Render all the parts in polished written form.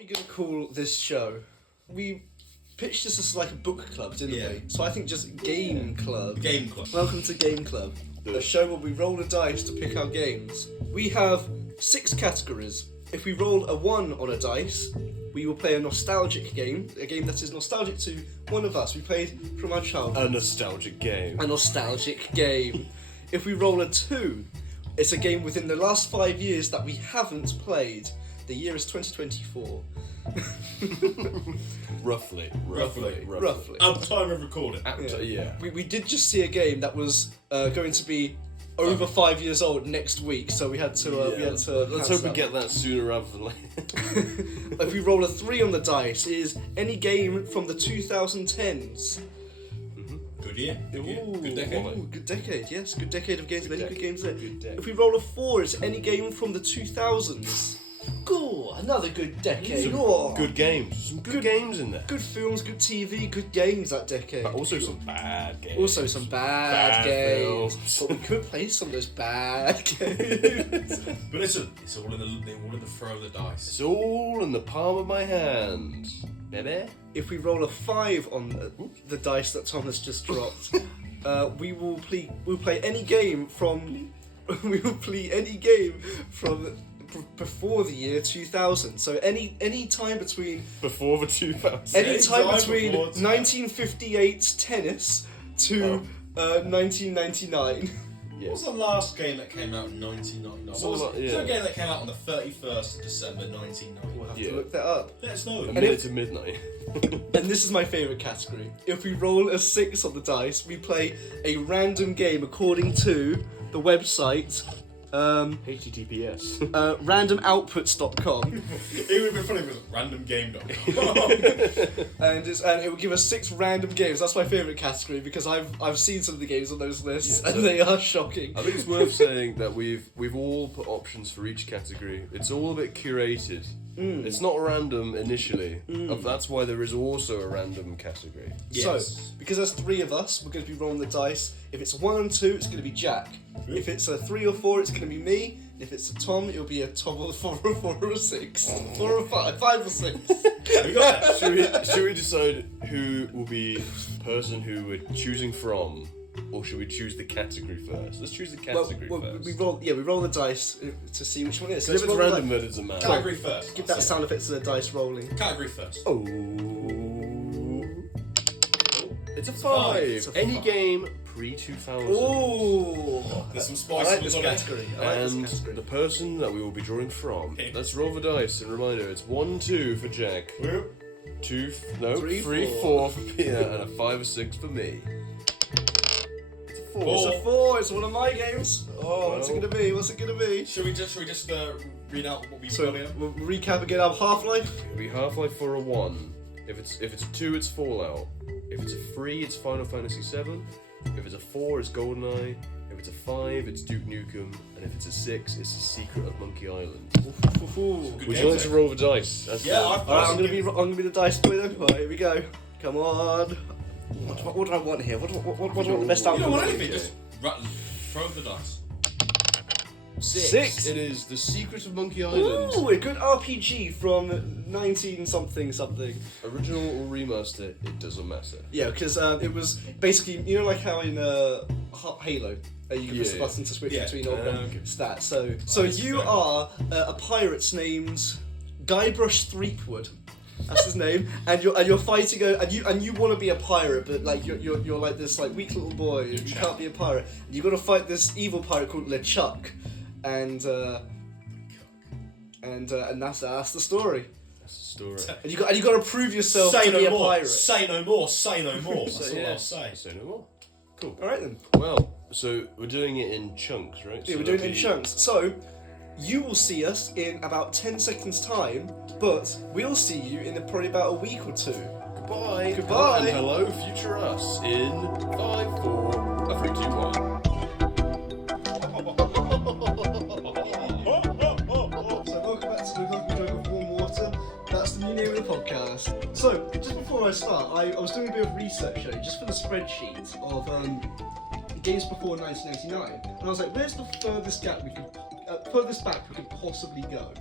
we going to call this show? We pitched this as like a book club, didn't we? So I think just Game Club. Game Club. Welcome to Game Club, a show where we roll a dice to pick our games. We have 6 categories. If we roll a 1 on a dice, we will play a nostalgic game, a game that is nostalgic to one of us. We played from our childhood. A nostalgic game. A nostalgic game. If we roll a 2, it's a game within the last 5 years that we haven't played. The year is 2024. Roughly. At the time of recording. Yeah. We did just see a game that was going to be over 5 years old next week, so we had to. Let's hope we get that sooner rather than later. If we roll a 3 on the dice, it is any game from the 2010s. Good year. Ooh, Good decade. Ooh, good decade, yes. Good decade of games. Many good games there. Good decade. If we roll a 4, it's any game from the 2000s. Cool, another good decade. Some good games. Some good games in there. Good films, good TV, good games that decade. But also some bad games. Also some bad games. films. But we could play some of those bad games. But listen, it's all in the throw of the dice. It's all in the palm of my hand, baby. If we roll a 5 on the dice that Tom has just dropped, we'll play any game from before the year 2000. So any time between Before the 2000s. any time time between before 1958's tennis to 1999. What was the last game that came out in 1999? Was there a game that came out on the 31st of December 1999? We'll have to look that up. Let us know. A minute to midnight. And this is my favourite category. If we roll a 6 on the dice, we play a random game according to the website HTTPS. randomoutputs.com. It would have been funny if it was randomgame.com. and it will give us 6 random games. That's my favourite category because I've seen some of the games on those lists and they are shocking. I think it's worth saying that we've all put options for each category. It's all a bit curated. It's not random initially. That's why there is also a random category. Yes. So, because there's 3 of us, we're going to be rolling the dice. If it's 1 and 2, it's going to be Jack. If it's a 3 or 4, it's going to be me. If it's a Tom, it'll be a Tom or 4 or 6. 4 or 5 or 6. We got that. Should we decide who will be the person who we're choosing from, or should we choose the category first? Let's choose the category first. We roll the dice to see which one it is. So If let's it's roll random, that it's a man. Category first. Give that sound effect to the dice rolling. Category first. Oh. It's a 5. It's a Any 5. game pre-2000. Ooh. There's some I spice like this on it. category. I like this And category. the person that we will be drawing from. Let's roll the dice. And reminder, it's 1-2 for Jack. 3 3, 4 for Peter, and a 5 or 6 for me. It's a 4. It's a 4. It's one of my games. Oh, what's it Well. gonna be? What's it gonna be? Should we just read out what we've So got here? we'll recap again. Our Half-Life. It'll be Half-Life for a 1. If it's a 2, it's Fallout. If it's a 3, it's Final Fantasy 7. If it's a 4, it's GoldenEye. If it's a 5, it's Duke Nukem. And if it's a 6, it's The Secret of Monkey Island. Would you like to roll the dice? Yeah, Alright, I'm gonna be the dice boy then. Right, here we go. Come on. What do I want here? What do I want the best You outcome? don't want anything, just throw the dice. 6. It is The Secret of Monkey Island. Ooh, a good RPG from 19 something. Original or remaster, it doesn't matter. Yeah, because it was basically, you know, like how in Halo, you can press the button to switch between all stats. So you are a pirate named Guybrush Threepwood. That's his name, and you're fighting and you want to be a pirate, but like you're like this like weak little boy. You can't be a pirate. And you got to fight this evil pirate called LeChuck, and that's the story. That's the story. And you got to prove yourself to be a pirate. Say no more. Say no more. That's all I'll say. Say no more. Cool. All right then. Well, so we're doing it in chunks, right? Yeah, So we're doing it in that'd be- chunks. So, you will see us in about 10 seconds' time, but we'll see you in probably about a week or 2. Goodbye. Goodbye. And hello, future us. In 5, 4, 3, 2, 1. So, welcome back to the Lovely Drug of Warm Water. That's the new name of the podcast. So, just before I start, I was doing a bit of research here, just for the spreadsheet of games before 1999, and I was like, where's the furthest back we could possibly go?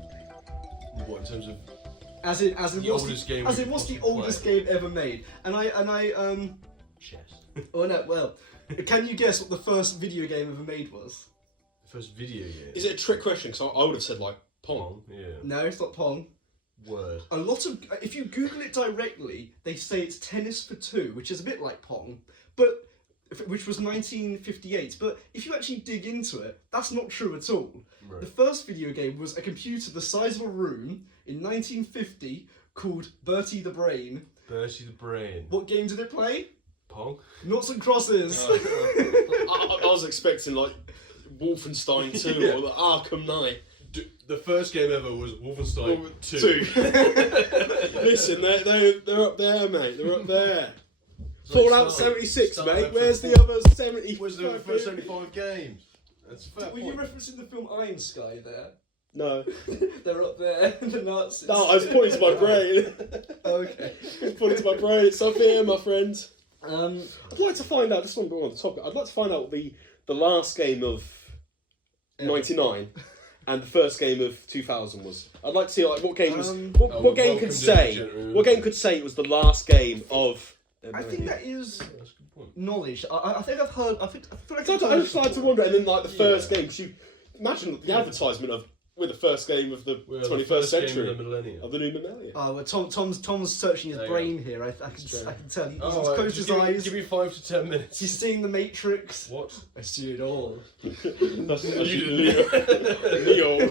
What, in terms of As in, The oldest game we could what's the possibly oldest play. game ever made? And I Chess. Oh no, well, can you guess what the first video game ever made was? First video game. Is it a trick question? Because I would have said like Pong. Yeah. No, it's not Pong. Word. A lot of, if you Google it directly, they say it's Tennis for Two, which is a bit like Pong, but which was 1958. But if you actually dig into it, that's not true at all. Right. The first video game was a computer the size of a room in 1950 called Bertie the Brain. Bertie the Brain. What game did it play? Pong? Noughts and crosses. I was expecting like Wolfenstein 2 or the Arkham Knight. The first game ever was Wolfenstein 2. 2. Listen, they're up there, mate. They're up there. Fallout 76, mate. Where's the other 70? Where's the first 75 games? That's a fair Were you point. referencing the film Iron Sky there? No. They're up there, the Nazis. No, I was pointing to my brain. Okay. Pointing to my brain. It's up here, my friend. Um, I'd like to find out, just want to go on the topic, I'd like to find out what the last game of 99 and the first game of 2000 was. I'd like to see like what game was, what game could say, it was the last game of... I think that is That's a good point. knowledge. I think I've heard. I feel like So I've I heard just like to before. wonder, and then like the first game, because you imagine the advertisement of we're the first game of the We're 21st the first game century, of the millennium. of the new millennium. Oh, well, Tom's searching his There you brain here. I can tell. He's Oh, closed his eyes. Give me 5 to 10 minutes. He's seeing the Matrix. What? I see it all. That's You Leo.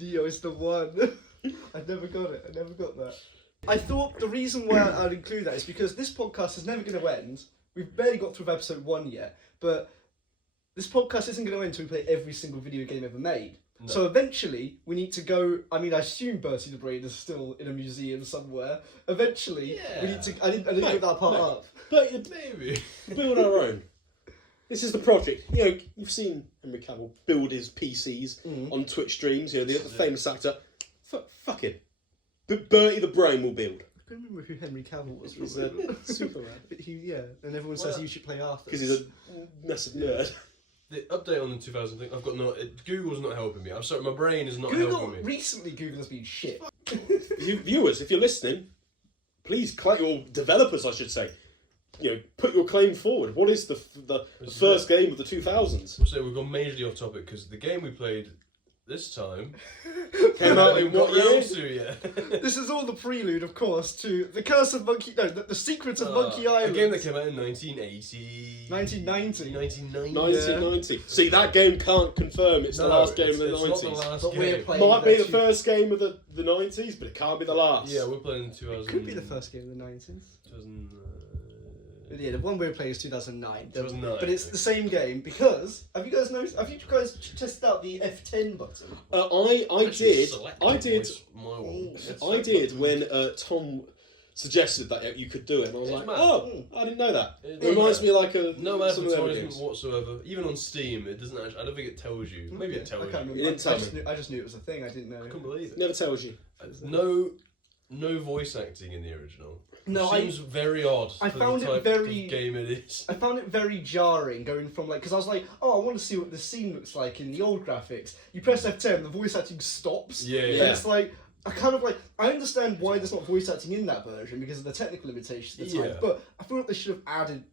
Neo is the one. I never got it. I never got that. I thought the reason why I'd include that is because this podcast is never going to end. We've barely got through episode 1 yet, but this podcast isn't going to end until we play every single video game ever made. No. So eventually, we need to go. I mean, I assume Bertie the Brain is still in a museum somewhere. Eventually, we need to. I didn't Mate, get that part mate. up. But Maybe. build our own. This is the project. You know, you've seen Henry Cavill build his PCs on Twitch streams. You know, the famous actor. Fuck him. But Bertie the Brain will build. I can't remember who Henry Cavill was. He's Superman. But and everyone says you should play Arthur. Because he's a massive nerd. The update on the 2000 thing, I've got no... Google's not helping me. I'm sorry, my brain is not Google helping me. recently Google has been shit. You viewers, if you're listening, please, or developers, I should say, you know, put your claim forward. What is the first game of the 2000s? We'll say we've gone majorly off topic because the game we played this time Came out in what year? This is all the prelude, of course, to the Curse of Monkey. No, the Secret of Monkey A Island. game that came out in 1980. 1990. 1990. 1990. See, that game can't confirm it's the last game of the 90s. Not the last But game. we're playing Might be the two- first game of the 90s, but it can't be the last. Yeah, we're playing in 2000. Could be the first game of the 90s. 2000, But yeah, the one we were playing is 2009. 2009, But it's the same game because have you guys noticed? Have you guys tested out the F10 button? I did. I did. My one. I did when Tom suggested that you could do it, and I was It's like, mad. oh, I didn't know that. It's It reminds mad. me like a No some of the other advertisement games. whatsoever. Even on Steam, it doesn't actually. I don't think it tells you. Maybe it I tells can't you. remember. It didn't tell me. I just knew it was a thing. I didn't know. I couldn't believe it. Never tells you. No voice acting in the original. No, Which seems very odd. I for found the it type very- of game it is. I found it very jarring going from like because I was like, oh, I want to see what the scene looks like in the old graphics. You press F10, the voice acting stops. Yeah, And yeah. it's like I kind of like I understand why there's not voice acting in that version because of the technical limitations at the time. Yeah. But I feel like they should have added,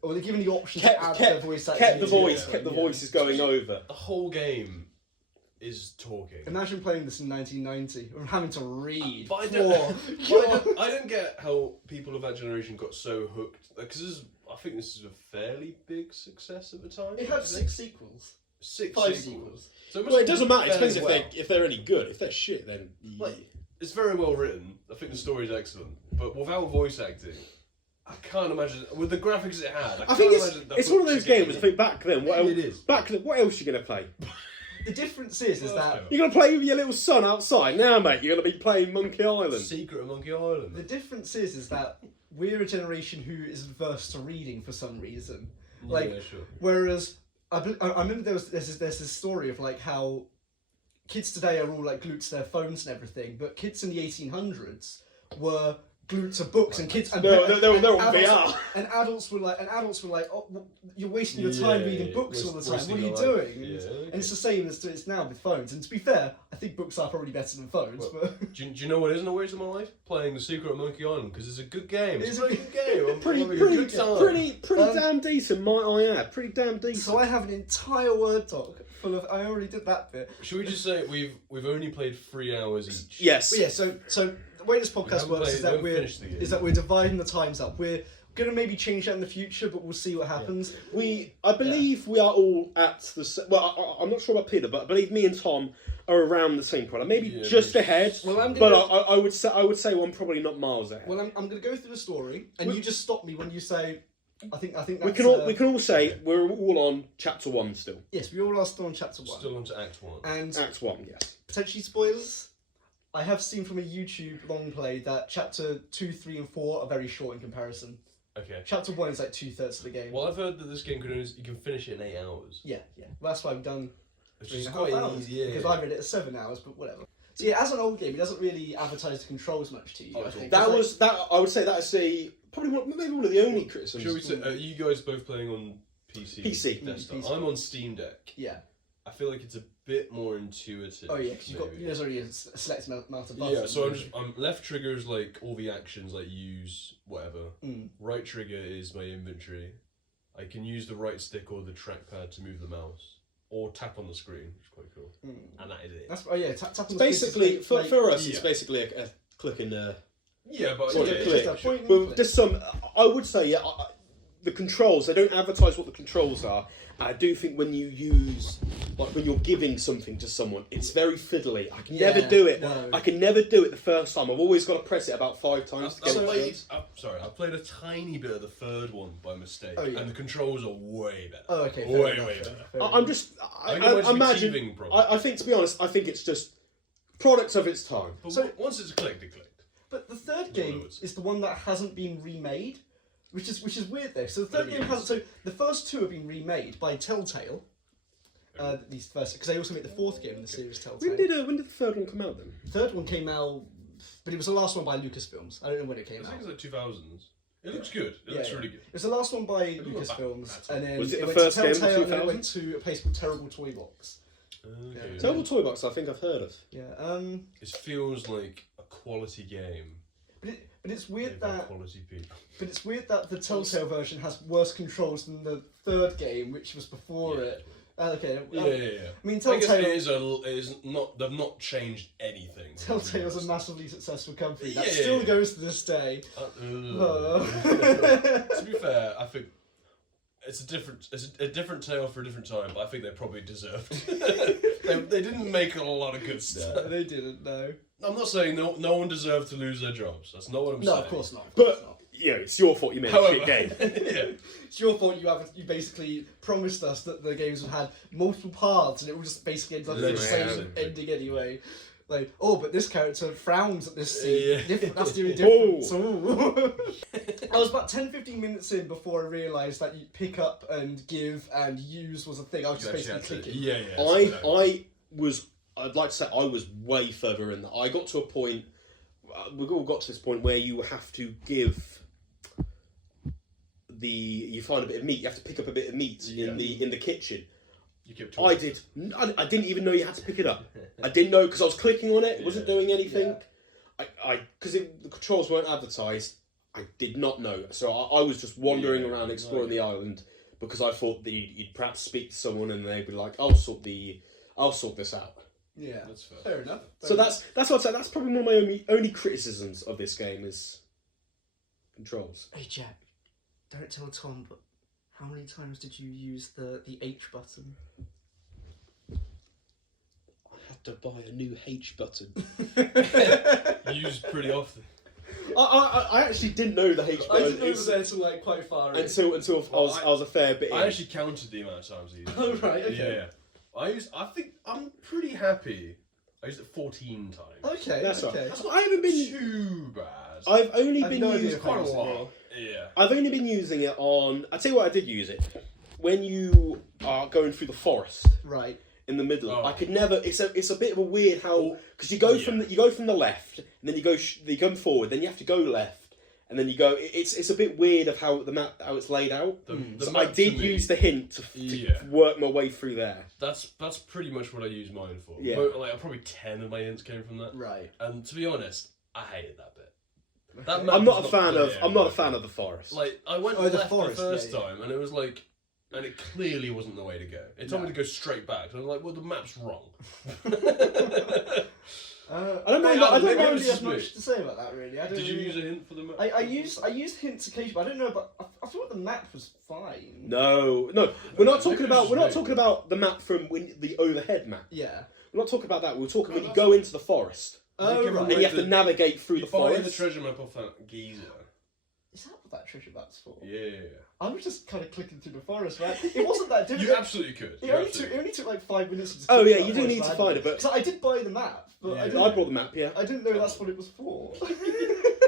or they're given the option to add their voice acting. Kept the in. voice. Yeah. Kept the voices going over. The whole game is talking. Imagine playing this in 1990 and having to read. But I don't get how people of that generation got so hooked. Because I think this is a fairly big success at the time. It had 6 sequels. 6 5 sequels. sequels. So Well, it doesn't matter. It fairly depends well. if they're any good. If they're shit, then Like, it's very well written. I think the story's excellent. But without voice acting, I can't imagine. With the graphics it had, I think can't imagine the it's one of hooks those you get games. I in. think back then, what Maybe else? it is. Back then, what else are you gonna play? The difference is that You're gonna play with your little son outside now, mate. You're gonna be playing Monkey Island. Secret of Monkey Island. the difference is that we're a generation who is averse to reading for some reason. Like, yeah, sure. whereas I remember there's this story of like how kids today are all like glued to their phones and everything, but kids in the 1800s were glued to books, and kids and they're on adults, VR. And adults were like, oh, well, you're wasting your time reading books all the time. What are you doing? And it's the same as it's now with phones. And to be fair, I think books are probably better than phones. Well, but do you know what isn't a waste of my life? Playing The Secret of Monkey Island, because it's a good game. It's a very good game. I'm Pretty damn decent, might I add. Pretty damn decent. So I have an entire Word doc full of. I already did that bit. Should we just say we've only played 3 hours each? Yes. But yeah. So the way this podcast works is that we're dividing the times up. We're gonna maybe change that in the future, but we'll see what happens. I believe we are all at the. Well, I'm not sure about Peter, but I believe me and Tom are around the same product. Maybe just ahead. Well, I would say I'm probably not miles ahead. Well, I'm gonna go through the story, and you just stop me when you say. I think that's, we can all say we're all on chapter 1 still. Yes, we all are still on chapter 1. Still on to Act 1. And Act 1, yes. Potentially spoilers. I have seen from a YouTube long play that chapter 2, 3, and 4 are very short in comparison. Okay. Chapter 1 is like 2/3 of the game. Well, I've heard that this game you can finish it in 8 hours. Yeah. Well, that's why I've done Which 3.5 is quite hours. easy, Because I read it at 7 hours, but whatever. So yeah, as an old game, it doesn't really advertise the controls much to you. I think. I would say that is probably maybe one of the only criticisms. Should we say, are you guys both playing on PC? PC. Desktop? PC. I'm on Steam Deck. Yeah. I feel like it's a bit more intuitive. Oh yeah, because there's already a select amount of buttons. Yeah, so I'm left trigger is like all the actions like use whatever. Right trigger is my inventory. I can use the right stick or the trackpad to move the mouse, or tap on the screen, which is quite cool. And that is it. Tap on the screen. Basically, for us, it's basically a click in there. Yeah, but Well, there's some. I would say, the controls. They don't advertise what the controls are. I do think when you use, like when you're giving something to someone, it's very fiddly. I can never do it. No. I can never do it the first time. I've always got to press it about 5 times to get it. I played a tiny bit of the third one by mistake, and the controls are way better. Oh, okay. Way better. I imagine. I think, to be honest, I think it's just products of its time. But so once it's clicked, it clicked. But the third game is the one that hasn't been remade. Which is weird though. So the third game hasn't. So the first 2 have been remade by Telltale. These first, because they also made the 4th game in the series Telltale. When did the third one come out then? The third one came out, but it was the last one by Lucasfilms. I don't know when it came out. I think it's like 2000s. It looks good. It looks really good. It was the last one by Lucasfilms, and then was it the went first to game of Telltale, and then it 2000? went to a place called Terrible Toy Box. Okay. Terrible Toy Box, I think I've heard of. Yeah. It feels like a quality game. But it's weird that. Quality people. But it's weird that the Telltale version has worse controls than the third game, which was before it. Okay. Yeah. I mean, Telltale is not. They've not changed anything. Telltale's a massively successful company that still goes to this day. To be fair, I think it's a different tale for a different time, but I think they probably deserved. They didn't make a lot of good stuff. No, they didn't. No. I'm not saying no one deserved to lose their jobs. That's not what I'm saying. No, of course not. Yeah, it's your fault you made a shit game. It's your fault you basically promised us that the games would have multiple paths and it would just basically end up with the same ending anyway. Like, but this character frowns at this scene. That's doing difference. I was about 10-15 minutes in before I realised that you pick up and give and use was a thing. I was just basically clicking. I'd like to say I was way further in that. I got to a point, we've all got to this point where you have to give you find a bit of meat, you have to pick up a bit of meat in the kitchen. I didn't even know you had to pick it up. I didn't know because I was clicking on it, it wasn't doing anything. Because the controls weren't advertised, I did not know. So I was just wandering around exploring the island because I thought that you'd perhaps speak to someone and they'd be like, I'll sort this out. Yeah, that's fair enough. So that's what I'd say. That's probably one of my only criticisms of this game is controls. Hey Jack, don't tell Tom, but how many times did you use the H button? I had to buy a new H button. Used pretty often. I actually didn't know the H button. I didn't know it was there until like quite far in. Until I was a fair bit in. I actually counted the amount of times I used it. Oh right, okay. Yeah. I think I'm pretty happy. I used it 14 times. Okay, that's okay. Right. I haven't been too bad. I've only been using quite a lot. Yeah. I've only been using it on. I tell you what, I did use it when you are going through the forest. Right. in the middle. Oh. I could never. It's a bit of a weird how because you go from the left and then you come forward, then you have to go left and then you go. It's a bit weird of how the map it's laid out. So I did use the hint to work my way through there. That's pretty much what I use mine for. Yeah. Like probably 10 of my hints came from that. Right. And to be honest, I hated that bit. I'm not a fan of the forest. Like I went left the first time, and it was like, and it clearly wasn't the way to go. It told me to go straight back. And I was like, well, the map's wrong. I don't know really have much to say about that. Really, Did you use a hint for the map? I used hints occasionally. But I don't know, but I thought the map was fine. No, we're not talking about the map from the overhead map. Yeah. We're not talking about that. We're talking about you go into the forest. Oh, right. And you have to navigate through the forest. The treasure map off that geezer. Is that what that treasure map's for? Yeah. I was just kind of clicking through the forest, right? It wasn't that difficult. You absolutely could. It only took like 5 minutes. Oh yeah, you do need to find it, but because I did buy the map, but I bought the map. Yeah. I didn't know that's what it was for.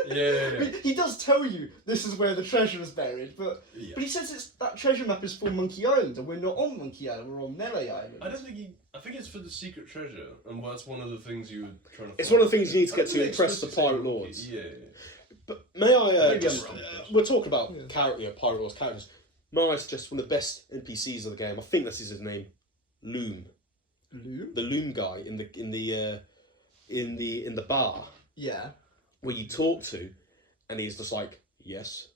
Yeah. He does tell you this is where the treasure is buried, but he says that treasure map is for Monkey Island, and we're not on Monkey Island. We're on Melee Island. I think it's for the secret treasure, and that's one of the things you were trying to. It's one of the things you need to get to impress the pirate lords. Yeah. But may I just we're talking about pirate lords characters. May I suggest one of the best NPCs of the game? I think this is his name, Loom. Loom? The Loom guy in the bar. Yeah. Where you talk to, and he's just like, yes.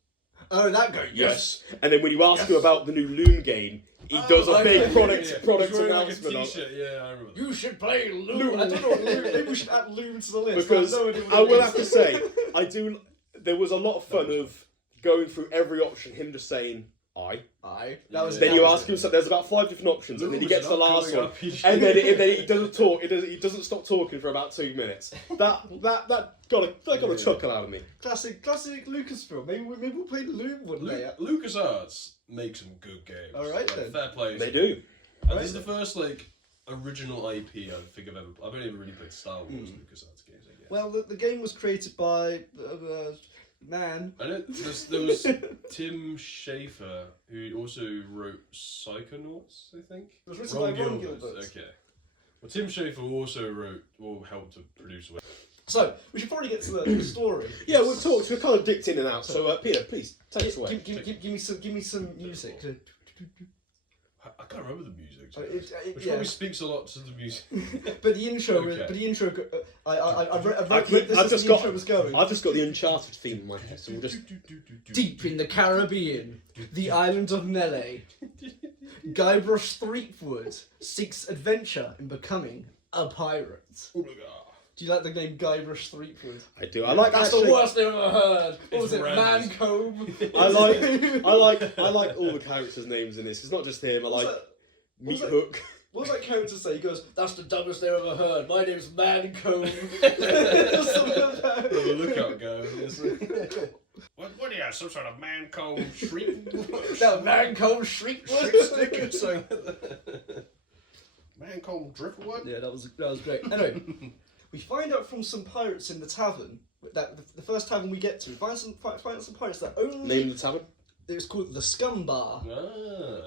Oh, that guy. Yes. And then when you ask him about the new Loom game, he does a big product announcement. Like yeah, I remember that. You should play Loom. I don't know what Loom. Maybe we should add Loom to the list. Because I will have to say, there was a lot of fun of going through every option. Him just saying, "I." Then you ask him. So there's about 5 different options, and then he gets the last one, and then he doesn't talk. He doesn't stop talking for about 2 minutes. That got a chuckle out of me. Classic Lucasfilm. Maybe we'll play Loom one day. LucasArts make some good games. All right, then. Fair play. They do. And this is the first original IP I think I've only ever really played Star Wars LucasArts games. I guess. Well, the game was created by man. And there was Tim Schafer who also wrote Psychonauts, I think. It was written by Ron Gilbert. Okay. Well, Tim Schafer also wrote or helped to produce. So we should probably get to the story. Yeah, we've talked. We've kind of dipped in and out. So Peter, please take us away. Give me some music. I can't remember the music, which yeah. probably speaks a lot to the music. But the intro, I've read this as the intro was going. I've just got the Uncharted theme in my head, so we'll just... Deep in the Caribbean, the island of Melee, Guybrush Threepwood seeks adventure in becoming a pirate. Do you like the name Guybrush Threepwood? I do. I like. That's actually, the worst name I've ever heard. What was it? Mancomb. I like all the characters' names in this. It's not just him. I like Meat Hook. What does that character say? He goes, "That's the dumbest name I've ever heard. My name's Mancomb." The lookout guy. What do you have? Some sort of Mancomb shriek? No, Mancomb Shriekwood. Mancomb Driftwood. Yeah, that was great. Anyway. We find out from some pirates in the tavern that the first tavern we get to, we find some pirates that only name of the tavern. It was called the Scum Bar.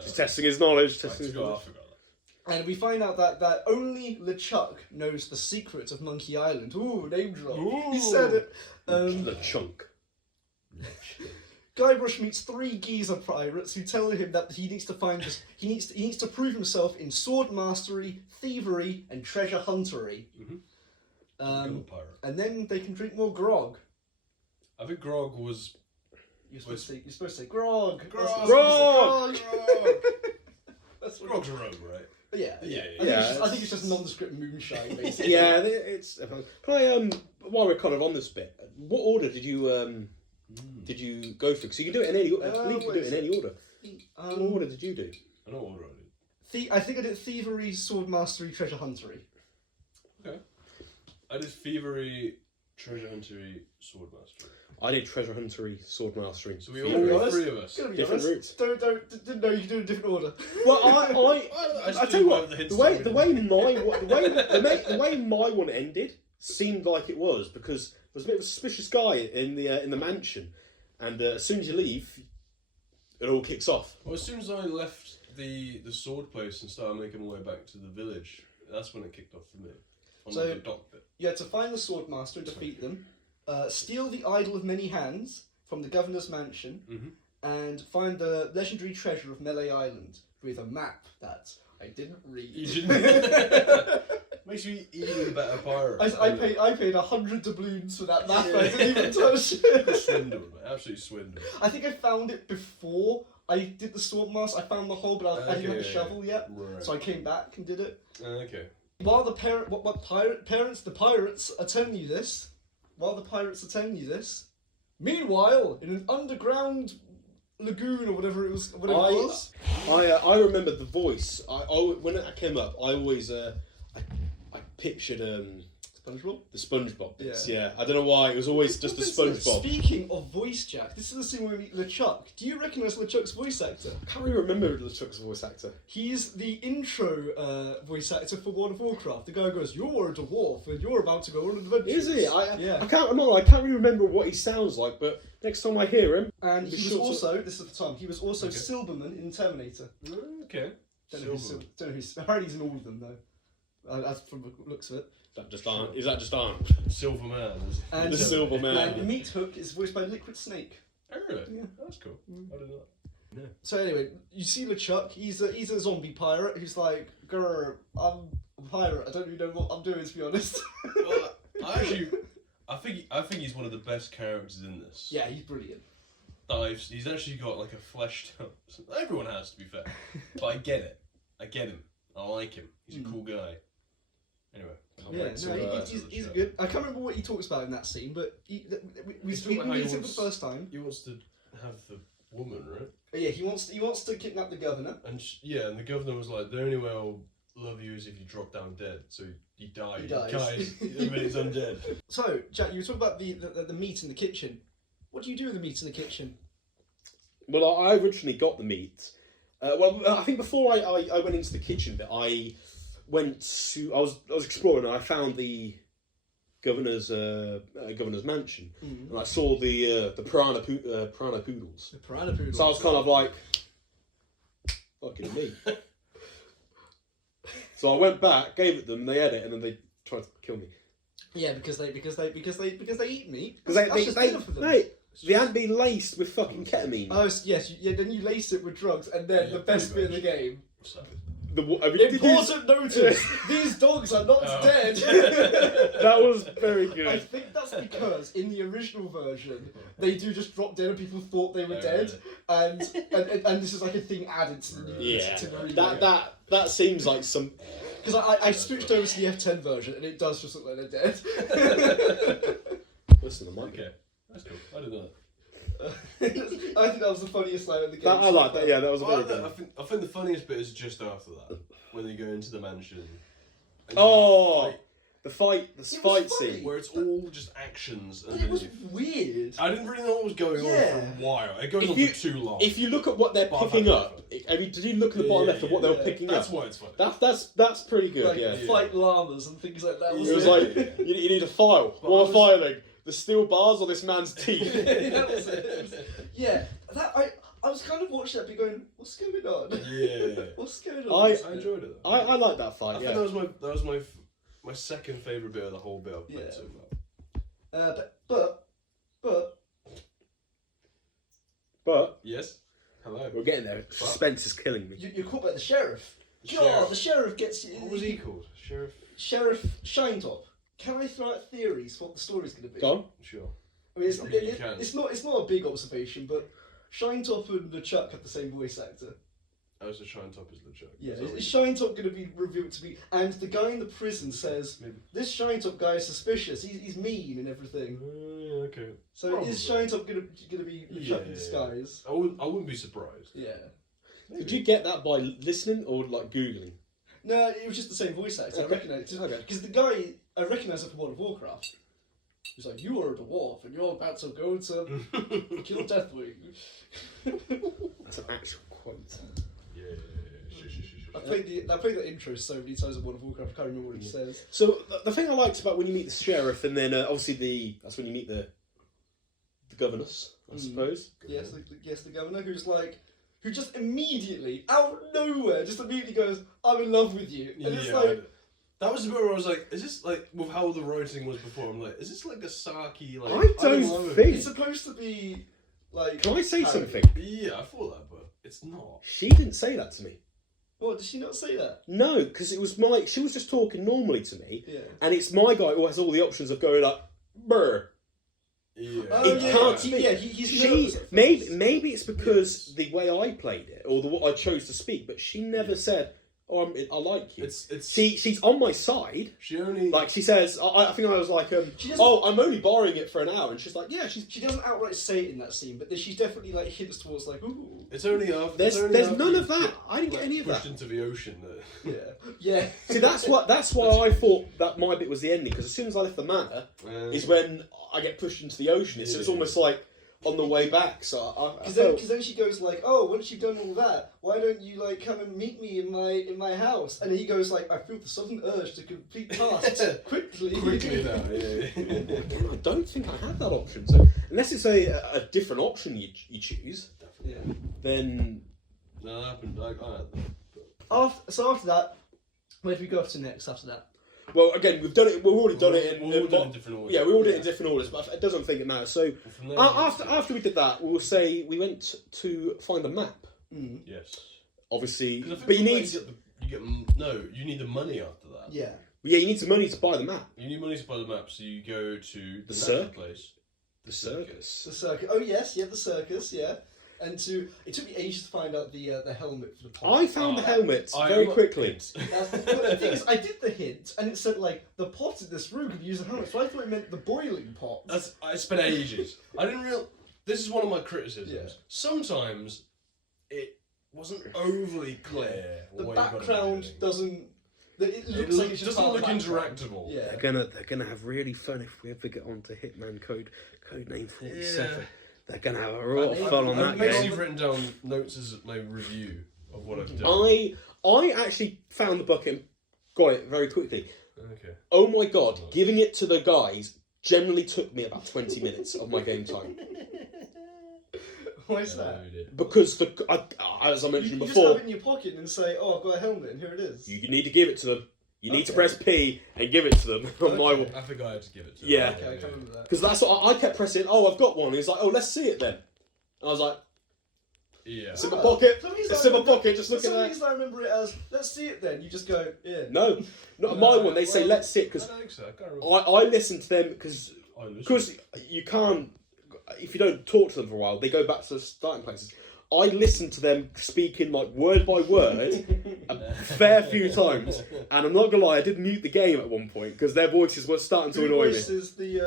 He's testing his knowledge. I forgot that. And we find out that only LeChuck knows the secret of Monkey Island. Ooh, name drop. Ooh. He said it. LeChunk. Guybrush meets 3 geezer pirates who tell him that he needs to find this. He needs to prove himself in sword mastery, thievery, and treasure huntery. And then they can drink more grog. I think grog was. You're supposed to say grog. Grog. That's what Grog's a rum, right? Yeah. I think it's just nondescript moonshine, basically. Yeah, it's. Can I while we're kind of on this bit, what order did you go for? So you can do it in any. I believe you can do it in any order. What order did you do? I know what order I did. I think I did thievery, sword mastery, treasure huntery. Okay. I did thievery, treasure huntery, sword mastery. I did treasure huntery, sword mastery. So we all 3 of us. Different routes. Didn't know you could do it in a different order. Well, I tell you what, the way my one ended seemed like it was because there was a bit of a suspicious guy in the mansion, and as soon as you leave, it all kicks off. Well, as soon as I left the sword place and started making my way back to the village, that's when it kicked off for me. On So- the dock bit. You had to find the Swordmaster and defeat them, steal the Idol of Many Hands from the Governor's Mansion, and find the legendary treasure of Melee Island with a map that I didn't read. You didn't. Makes you even a better pirate. I paid 100 doubloons for that map. I didn't even touch it. Swindle, man. Absolutely swindle. I think I found it before I did the Swordmaster. I found the hole, but I didn't have the shovel yet, Right. so I came back and did it. Okay. While the the pirates are telling you this, meanwhile, in an underground lagoon or whatever it was, I remember the voice. When it came up, I always I pictured SpongeBob. the SpongeBob bits. Yeah, I don't know why. It was always just the SpongeBob. Speaking of voice, Jack, this is the scene where we meet LeChuck. Do you recognise LeChuck's voice actor? I can't really remember LeChuck's voice actor. He's the intro voice actor for World of Warcraft. The guy who goes, "You're a dwarf and you're about to go on an adventure." Is he? Yeah. I can't really remember what he sounds like, but next time I hear him, And be he was sure to- also, this is for Tom, he was also Silberman in Terminator. Okay. Don't know who's, apparently he's in all of them though. As from the looks of it. is that just Arnold? Silver Man. And, The Silver Man. And Meat Hook is voiced by Liquid Snake. Oh, really? Yeah. That's cool. I didn't know that. So anyway, you see LeChuck, he's a zombie pirate who's like, grr, I'm a pirate, I don't even know what I'm doing, to be honest. Well, I think he's one of the best characters in this. Yeah, he's brilliant. He's actually got like a fleshed out. Everyone has, to be fair. But I get it. I get him. I like him. He's a cool guy. Anyway. He's good. I can't remember what he talks about in that scene, but we meet him for the first time. He wants to have the woman, right? Yeah, he wants to kidnap the governor. And and the governor was like, the only way I'll love you is if you drop down dead. So he died. He dies. I mean, he's undead. So, Jack, you were talking about the meat in the kitchen. What do you do with the meat in the kitchen? Well, I originally got the meat. I think before I went into the kitchen bit, I was exploring and I found the governor's mansion, and I saw the piranha poodles. The piranha poodles. So I was kind of like, fucking me. So I went back, gave it them, they ate it, and then they tried to kill me. Yeah, because they eat meat. Because That's just dinner for them. they hadn't been laced with fucking ketamine. Oh yes, then you lace it with drugs, and then the best bit of the game. So. Important notice: these dogs are not dead. That was very good. I think that's because in the original version they do just drop dead and people thought they were dead, and this is like a thing added to the to the remake. That seems like some. Because I switched over to the F10 version and it does just look like they're dead. Listen, I might be. Okay, that's cool. I didn't know that. I think that was the funniest line of the game. I like that. Yeah, that was very good. I think the funniest bit is just after that, when they go into the mansion. The fight funny. scene. Where it's all just actions. And It was weird. I didn't really know what was going on for a while. It goes on for too long. If you look at what they're picking up, did you look at the bottom left of what they were picking That's up? why it's funny. That's pretty good. Like fight llamas and things like that. It was like you need a file. What filing? The steel bars or this man's teeth? That was it. Yeah, I was kind of watching that, be going, what's going on? Yeah. What's going on? I enjoyed it. I like that fight. I think that was my second favourite bit of the whole bit I've played so far. But Yes. Hello. we're getting there. Suspense is killing me. You're caught by the sheriff. Sheriff. The sheriff gets. What was he called? Sheriff. Sheriff Shinetop. Can I throw out theories for what the story's going to be? Go on. Sure. I mean, You can. it's not a big observation, but Shinetop and LeChuck have the same voice actor. Oh, so Shine Top is LeChuck. Yeah, is Shinetop going to be revealed to be? And the guy in the prison says, Maybe. "This Shinetop guy is suspicious. He's mean and everything." Okay. So Probably. is Shinetop going to be LeChuck in Yeah. disguise? I wouldn't be surprised. Yeah. Did you get that by listening or like googling? No, it was just the same voice actor. I Okay. recognise it. Okay. Because the guy, I recognise him from World of Warcraft. He's like, "You are a dwarf and you're about to go to kill Deathwing." That's an actual quote. Yeah. I played the intro so many times in World of Warcraft, I can't remember what he says. So the thing I liked about when you meet the sheriff and then obviously that's when you meet the governess, I suppose. Yes, the governor who's who just immediately, out of nowhere, just immediately goes, "I'm in love with you," and it's like. That was the bit where I was like, is this like, with how the writing was before, I'm like, is this like a Saki, like... I don't think... It's supposed to be, like... Can I say something? Yeah, I thought that, but it's not. She didn't say that to me. What, did she not say that? No, because it was she was just talking normally to me, Yeah. and it's my guy who has all the options of going like, brr. Yeah. It can't speak. Yeah, he's nervous at first. Maybe it's because the way I played it, or what I chose to speak, but she never said, "Oh, I like you." She's on my side. She only like she says. I think I was like, "Oh, I'm only borrowing it for an hour," and she's like, "Yeah." She doesn't outright say it in that scene, but she's definitely like hints towards like, "Ooh." It's only after. There's none of that. I didn't get any of that. Pushed into the ocean. Yeah. See, that's why I thought that my bit was the ending, because as soon as I left the manor, is when I get pushed into the ocean. So it's almost like on the way back. So because then she goes like, "Oh, once you've done all that, why don't you like come and meet me in my house?" And he goes like, "I feel the sudden urge to complete tasks quickly." Now. I don't think I had that option. So unless it's a different option you choose, then No, that happened. I had that. After that, where do we go to next? After that. Well, again, we've done it. We've already done it in different orders. Yeah, we all did it in different orders, but it doesn't think it matters. So after we did that, we'll say we went to find a map. Mm. Yes. Obviously, but you need you need the money after that. Yeah. Yeah, you need some money to buy the map. You need money to buy the map, so you go to the place. The circus. The circus. Oh yes, the circus. Yeah. And it took me ages to find out the helmet for the pot. I found the helmet very quickly. The thing is, I did the hint, and it said like the pot in this room could use a helmet, so I thought it meant the boiling pot. I spent ages. I didn't realize. This is one of my criticisms. Yeah. Sometimes it wasn't overly clear. The background doesn't. It looks like it doesn't look interactable. Yeah. They're gonna have really fun if we ever get onto Hitman Code Name 47. Yeah. They're gonna have a lot of fun on that I've game. basically written down notes as my review of what I've done. I actually found the book and got it very quickly. Okay. Oh my god, giving it to the guys generally took me about 20 minutes of my game time. Why is that? Because as I mentioned before, you just have it in your pocket and say, "Oh, I've got a helmet, and here it is." You need to give it to them. You need to press P and give it to them. I think I had to give it to them. Yeah. Okay, I can't remember that. Because that's what I kept pressing. Oh, I've got one. He's like, "Oh, let's see it then." And I was like, "Yeah." It's in my pocket. It's in my pocket. Just looking at it. For some reason, I remember it as, "Let's see it then." You just go, "Yeah." No, not my one. They say, "Let's see it," because I listen to them because you can't. If you don't talk to them for a while, they go back to the starting places. I listened to them speaking like word by word a fair few times, and I'm not gonna lie, I did mute the game at one point because their voices were starting to annoy me. Who voices the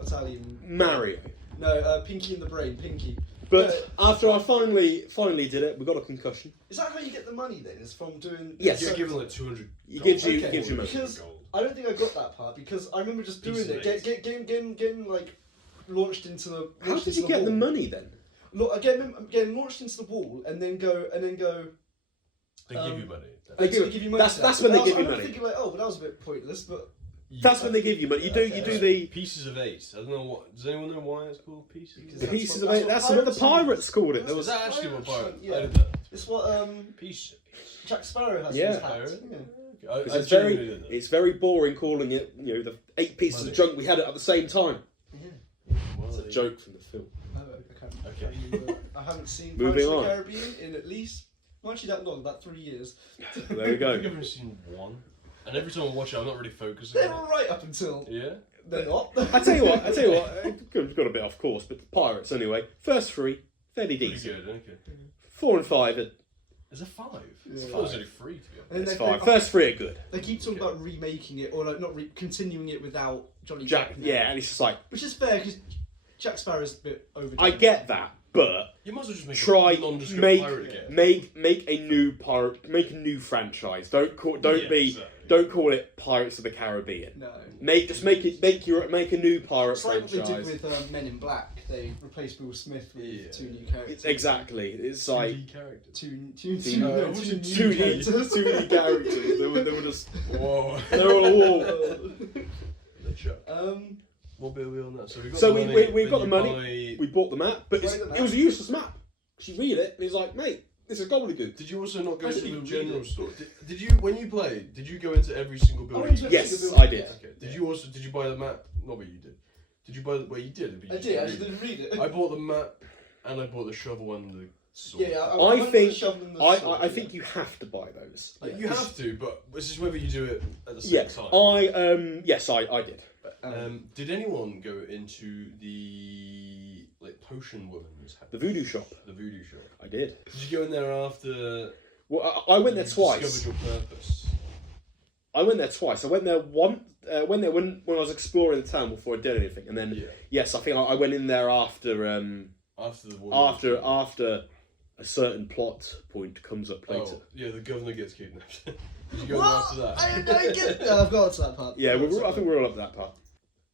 Italian? Mario. No, Pinky in the Brain, Pinky. But after I finally did it, we got a concussion. Is that how you get the money then? Is from doing? Yes. You're given like 200. It gives you money. Because I don't think I got that part because I remember just doing it, getting like launched into the. How did you get the money then? Look, again, launched into the wall and then go. They give you money. They give you money. That's when they give you money. I'm thinking like, oh, but that was a bit pointless, but. That's when they give you money. You do the Pieces of 8. I don't know what. Does anyone know why it's called Pieces? The Pieces of 8. That's what the pirates called it. Was that actually what pirates? Yeah. I did that. It's what Pieces. Jack Sparrow has. Yeah. It's very boring calling it. The 8 pieces of junk we had it at the same time. Yeah. It's a joke from the film. Okay. I haven't seen Moving Pirates of on. the Caribbean in at least, not actually that long, about 3 years. There we go. I think I've only seen one, and every time I watch it, I'm not really focusing. They're alright up until they're not. I tell you what, we've got a bit off course, but Pirates anyway. First 3, fairly Pretty decent. good, okay. 4 and 5 are. Is it 5? Yeah. I thought it was only 3 to be honest. And It's then 5. First 3 are good. They keep talking about remaking it, or like not continuing it without Johnny Jack, Depp. yeah, and it's just like Which is fair because Jack Sparrow's a bit overdone. I get that, but You might as well just make try a nondescript pirate game. make a new pirate, make a new franchise. Don't call it Pirates of the Caribbean. No. Make a new pirate It's like what franchise. they did with Men in Black. They replaced Will Smith with 2 new characters. Exactly. It's like 2 two new new characters. characters. They were just Whoa. they were on a wall. What bit are we on that? So we got So the money. we got the money. Buy... We bought the map, but Buy the map. it was a useless map. She read it, and he's like, mate, this is gobbledygook. Did you also not go I to didn't the even general read it. store? Did you, when you played, did you go into every single building? went to every Yes, single building, I did. yeah. Okay. Did you buy the map? Not what you did. Did you buy the, well, you did. But you I just did. I didn't just read didn't read it. it. I bought the map, and I bought the shovel and the sword. Yeah, I went with think- the shovel and the I sword, think you have to buy those. Like, you have to, but it's just whether you do it at the same Yeah, time. yes, I did. Did anyone go into the potion woman's house? The voodoo shop. The voodoo shop. I did. Did you go in there after? Well, I went there you twice. Discovered your purpose. I went there twice. I went there when I was exploring the town before I did anything, and then Yeah. yes, I think I went in there after After the woman. after a certain plot point comes up later. Oh, yeah, the governor gets kidnapped. Did you go in there after that? I get. Yeah, I've got to that part. Yeah, I think we're all up to that part.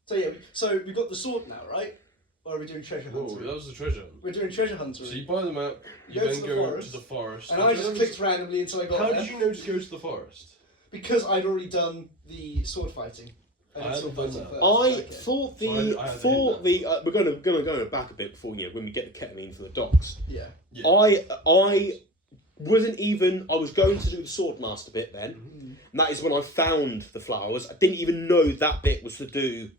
So yeah, so we got the sword now, right? Or are we doing treasure Whoa, hunter? that was the treasure hunt. We're doing treasure hunter. So you buy the map, you Go then to the go forest. to the forest. And I just clicked randomly until I got How there. did you know to go to the forest? Because I'd already done the sword fighting. I did hadn't sword done fighting that. first. I Okay. thought So I had to thought hit the we're gonna go back a bit before when we get the ketamine for the dogs. Yeah. Yeah. I wasn't even. I was going to do the swordmaster bit then, Mm-hmm. and that is when I found the flowers. I didn't even know that bit was to do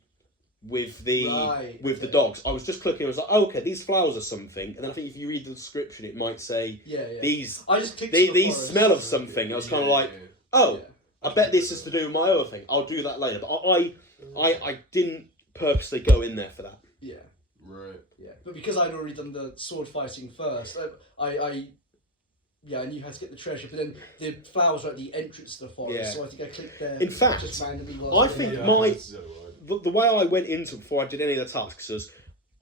with the Right, the dogs. I was just clicking. I was like, oh, okay, these flowers are something. And then I think if you read the description, it might say Yeah. these I just clicked. these smell of something. I was kind of like, oh, Yeah. I bet this is to do with my other thing. I'll do that later. But I didn't purposely go in there for that. Yeah. Right. Yeah. But because I'd already done the sword fighting first, I knew how to get the treasure. But then the flowers were at the entrance to the forest, Yeah. so I think I clicked there. In fact, just randomly. I think the way I went into it before I did any of the tasks is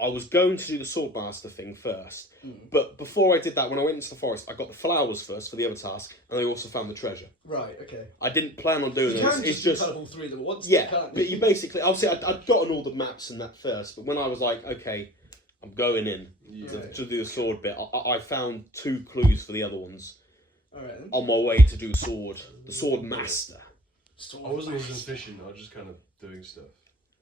I was going to do the swordmaster thing first, but before I did that, when I went into the forest, I got the flowers first for the other task, and I also found the treasure. Right. Okay. I didn't plan on doing You this. can It's just just do all three of them at once. yeah, Can't but you basically obviously I'd gotten all the maps and that first, but when I was like, okay, I'm going in to do the sword bit, I found 2 clues for the other ones All right. Then. on my way to do the sword master. I wasn't even fishing. I was just kind of doing stuff.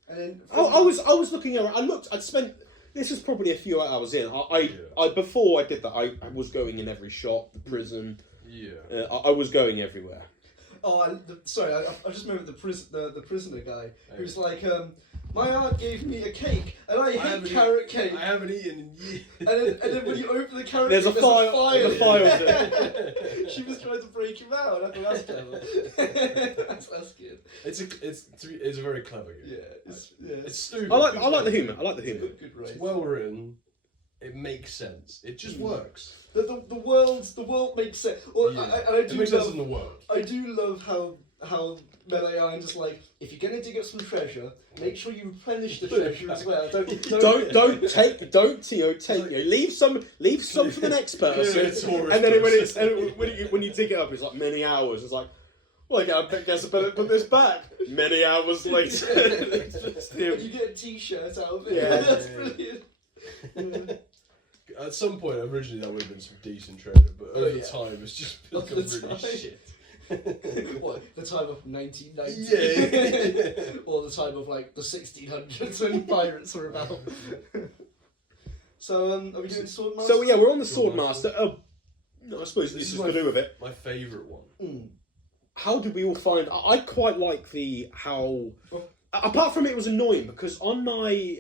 And then. I was looking around. I'd spent. This was probably a few hours in. I before I did that, I was going in every shop, the prison. Yeah. I was going everywhere. Oh, sorry. I just remembered the prisoner guy who's like, my aunt gave me a cake, and I hate carrot cake. I haven't eaten in years. And then when you open the carrot There's cake, a fire. There's a fire. She was trying to break him out. I thought that's clever. that's good. It's a very clever game. Yeah. It's stupid. I like the humour. I like the humour. Good race. It's well written. It makes sense. It just works. The world makes sense. Well, Yeah. I It do makes sense love. in the world. I do love how Melee Iron just like, if you're gonna dig up some treasure, make sure you replenish the treasure as well. Don't take leave some for the next person. And then when you dig it up, it's like many hours. It's like, well, I guess I better put this back. Many hours later. And you get a T-shirt out of it. Yeah. That's brilliant. At some point, originally that would have been some decent treasure, but over yeah. time, it's just At become the really time. shit. What, the time of 1990? Yeah. Or the time of like the 1600s when pirates were about. So, are we doing Swordmaster? So yeah, we're on the swordmaster. I suppose this is to do with it. My favourite one. How did we all find? I quite like how. Apart from it was annoying because on my.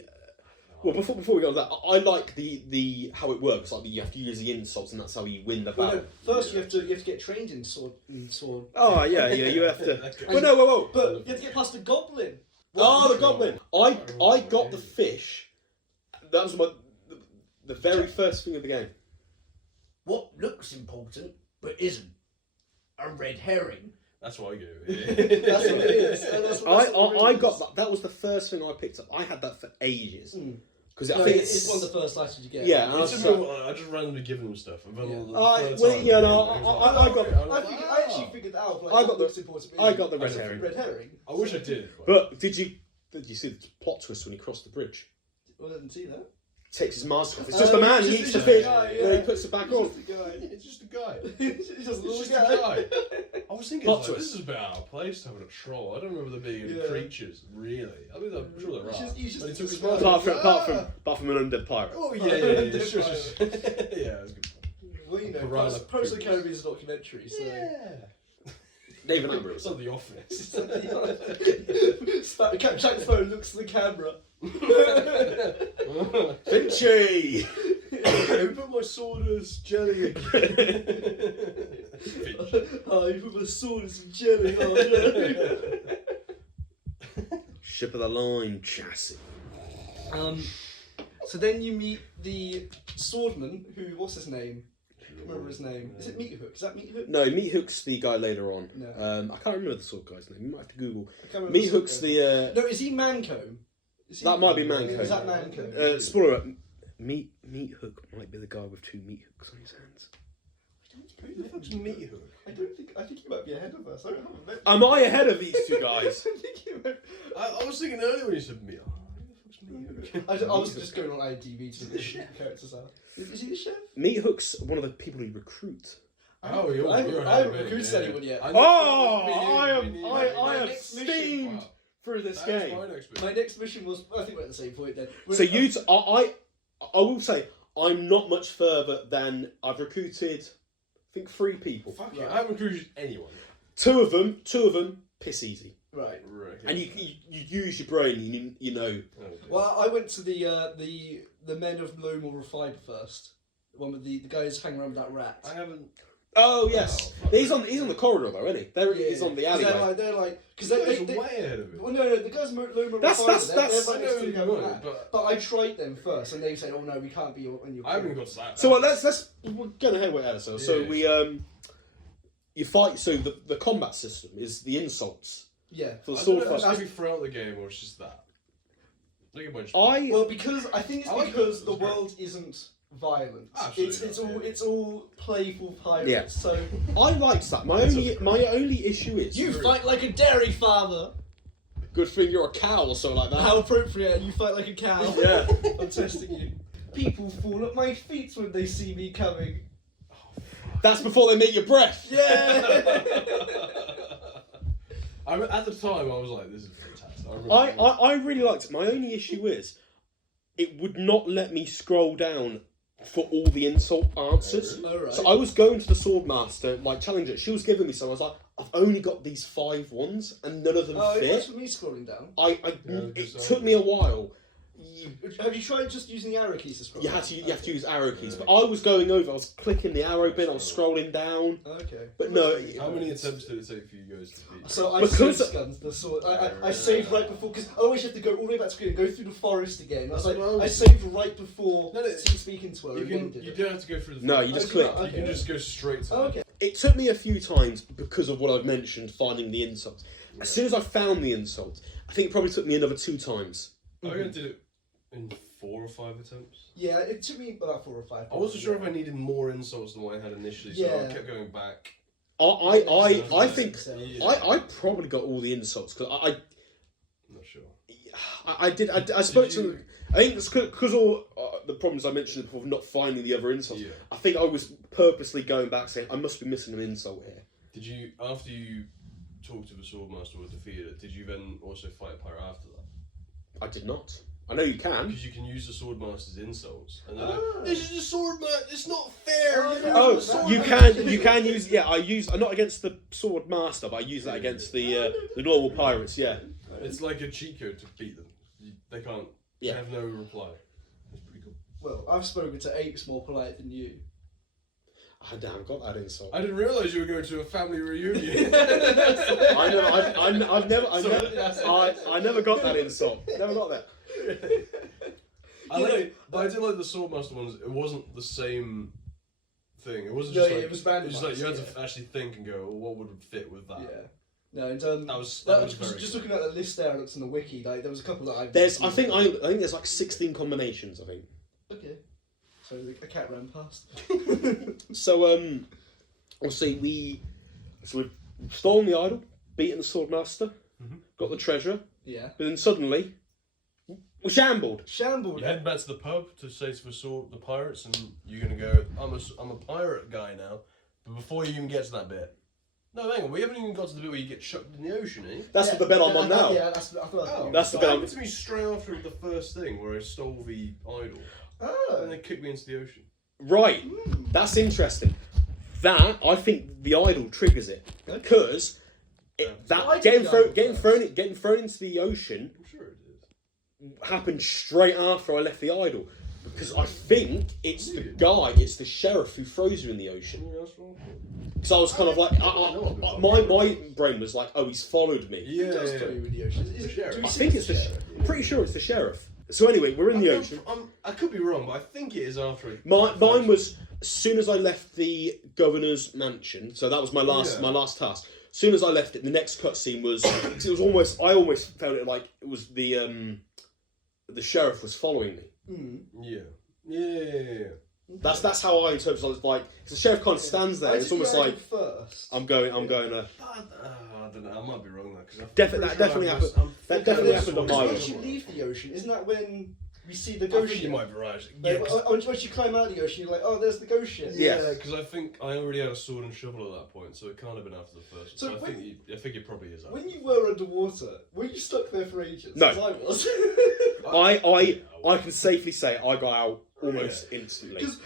Well, before we go on that, I like the how it works. Like you have to use the insults, and that's how you win the battle. Well, no, first you have to get trained in sword. Oh yeah, you have to. But no, whoa. But you have to get past the goblin. Oh, the goblin! I got the fish. That was the very first thing of the game. What looks important but isn't a red herring. That's what I go. That's what it is. And that's what I got that. That was the first thing I picked up. I had that for ages because I No, think it's one of the first items you get. Yeah, and I I just randomly give them stuff. I actually figured that out. Like, I got what the- looks important. I got the red herring. Red herring. I wish I did. But did you see the plot twist when he crossed the bridge? Well, I didn't see that. takes his mask off. It's just a man. He eats the fish. Then he puts it back on. It's just a guy. He's just a It's little just a guy. guy. I was thinking, Plot like, twist. this is about our place having a troll. I don't remember there being any creatures, really. I mean, I'm sure there are. He's just But he a took his small- mask off. Apart from an undead pirate. Oh, yeah. Sure. Yeah, that's good. Well, you know, Piranha Pirates of the Poops. Caribbean is a documentary, so. David Attenborough. It's not The Office. Jack Phone looks at the camera. Finchy! Who put my sword as jelly? Oh, you put my sword in some jelly. Oh, no. Ship of the line chassis. So then you meet the swordman, what's his name? I can't remember his name. Is it Meat Hook? Is that Meat Hook? No, Meat Hook's the guy later on. No. I can't remember the sword guy's name. You might have to Google. I can't remember Meat Hook's the. No, is he Mancomb? That might be Mancomb. Is that Mancomb? Spoiler alert, Meat Hook might be the guy with 2 meat hooks on his hands. Who the fuck's Meat Hook? I think you might be ahead of us. I haven't met Am I ahead of these two guys? I think you might. I was thinking earlier when you said Meat. Oh, who the fuck's Meat Hook? I was just going on IMDb to look at who the characters are. Is he the chef? Meat Hook's one of the people you recruit. Oh, you're I ahead haven't of me, recruited yeah. anyone yet. I am next mission- steamed through this That's game. my next bit. My next mission was. I think we're at the same point then. So I will say I'm not much further than I've recruited. I think 3 people. Fuck yeah, I haven't recruited anyone. Two of them, piss easy. Right. Right. And you use your brain. You know. Oh, dear. Well, I went to the men of no more refined first. The one with the guys hanging around with that rat. I haven't. Oh yes, he's on the corridor though, isn't he? He's on the alleyway. They're like because You they guys are way ahead of it. well no the guys no more That's- refined. that's- They're I right know next to you the other would, rat. but But I tried them first, and they said, "Oh no, we can't be on your." I haven't got to that. So we're going ahead with that. So Yeah. we you fight. So the combat system is the insults Yeah. for the I sword don't know if fight. it's maybe throughout the game or it's just that. Like a bunch. Well, because I think it's I like because it. the It's great. world isn't violent. Absolutely It's not, all yeah. it's all playful pirates. Yeah. So I liked that. My only issue is you fight like a dairy farmer. good thing you're a cow or something like that. How appropriate! You fight like a cow. Yeah. I'm testing you. People fall at my feet when they see me coming. That's before they meet your breath. Yeah. At the time, I was like, "This is fantastic." I really liked it. My only issue is it would not let me scroll down for all the insult answers. Alright. So I was going to the Swordmaster, like challenge it. She was giving me some. I was like, I've only got these 5 ones, and none of them Oh, it fit. was for me scrolling down. It took me a while. Have you tried just using the arrow keys to scroll? You have to use arrow keys, but I was going over. I was clicking the arrow bin. I was scrolling down. Okay. But no, How many attempts did it take for you guys to beat? So I Because- saved guns the sword. I saved right before because otherwise you have to go all the way back to screen, go through the forest again. I was like, I saved right before No, speaking to her. You and can. wanted You it. don't have to go through the. No, you just click. You can just go straight to. Oh, okay. it took me a few times because of what I've mentioned, finding the insults. As soon as I found the insult, I think it probably took me another 2 times. I did it in 4 or 5 attempts. Yeah, it took me about 4 or 5. I wasn't sure if I needed more insults than what I had initially, so Yeah. I kept going back. I think Yeah. I probably got all the insults because I'm not sure. I spoke to them. I think it's because all the problems I mentioned before, not finding the other insults. Yeah. I think I was purposely going back saying I must be missing an insult here. Did you, after you talked to the Swordmaster or defeated it, did you then also fight a pirate after that? I did not. I know you can. Because you can use the Swordmaster's insults, and they're like, "This is a Swordmaster. It's not fair." Oh, you can use. Yeah, I use. I'm not against the sword master, but I use that against the normal pirates. Yeah. It's like a cheat code to beat them. They can't. Yeah. They have no reply. That's pretty cool. Well, I've spoken to apes more polite than you. I damn got that insult. I didn't realise you were going to a family reunion. I never got that insult. Never got that. But I did like the Swordmaster ones. It wasn't the same thing. It wasn't No, just yeah, like it was just like you had randomised, to actually think and go, well, what would fit with that? Yeah. No, and That was very just good. looking at the list there, it looks on the wiki. Like there was a couple that I've. I think there's like 16 combinations. I think. Okay. So a cat ran past. So obviously we've stolen the idol, beaten the swordmaster, got the treasure, Yeah. but then suddenly Shambled. Shambled. You head back to the pub to say to the pirates, and you're gonna go. I'm a pirate guy now. But before you even get to that bit, no, hang on, we haven't even got to the bit where you get chucked in the ocean, eh? That's the bit I'm on now. Yeah, that's the That's the bit. happened to me straight after the first thing where I stole the idol, and they kicked me into the ocean. Right. That's interesting. That I think the idol triggers it because getting thrown into the ocean I'm sure it is. happened straight after I left the idol. Because I think it's the sheriff who throws you in the ocean. So I was kind of like, my brain was like, oh, he's followed me. Yeah, throw you in the ocean. Is The it- sheriff. do we I see think the it's the. sheriff? I'm pretty sure it's the sheriff. So anyway, we're in the ocean. I could be wrong, but I think it is after. Mine was as soon as I left the governor's mansion. So that was my last task. As soon as I left it, the next cutscene was. It was almost. I almost felt it like it was the sheriff was following me. Yeah. That's how I interpret it. I was like, the sheriff kind of stands there. It's almost like first. I'm going. I don't know. I might be wrong though. That definitely happened. That definitely happened on my Once you ocean. leave the ocean, isn't that when we see the I ghost think you ship? might be right. Like, Yeah, once you climb out of the ocean, you're like, oh, there's the ghost ship. Yeah. because I think I already had a sword and shovel at that point, so it can't have been after the first. So So I think it probably is. When you were underwater, were you stuck there for ages? No. As I was. I can safely say I got out almost instantly. Because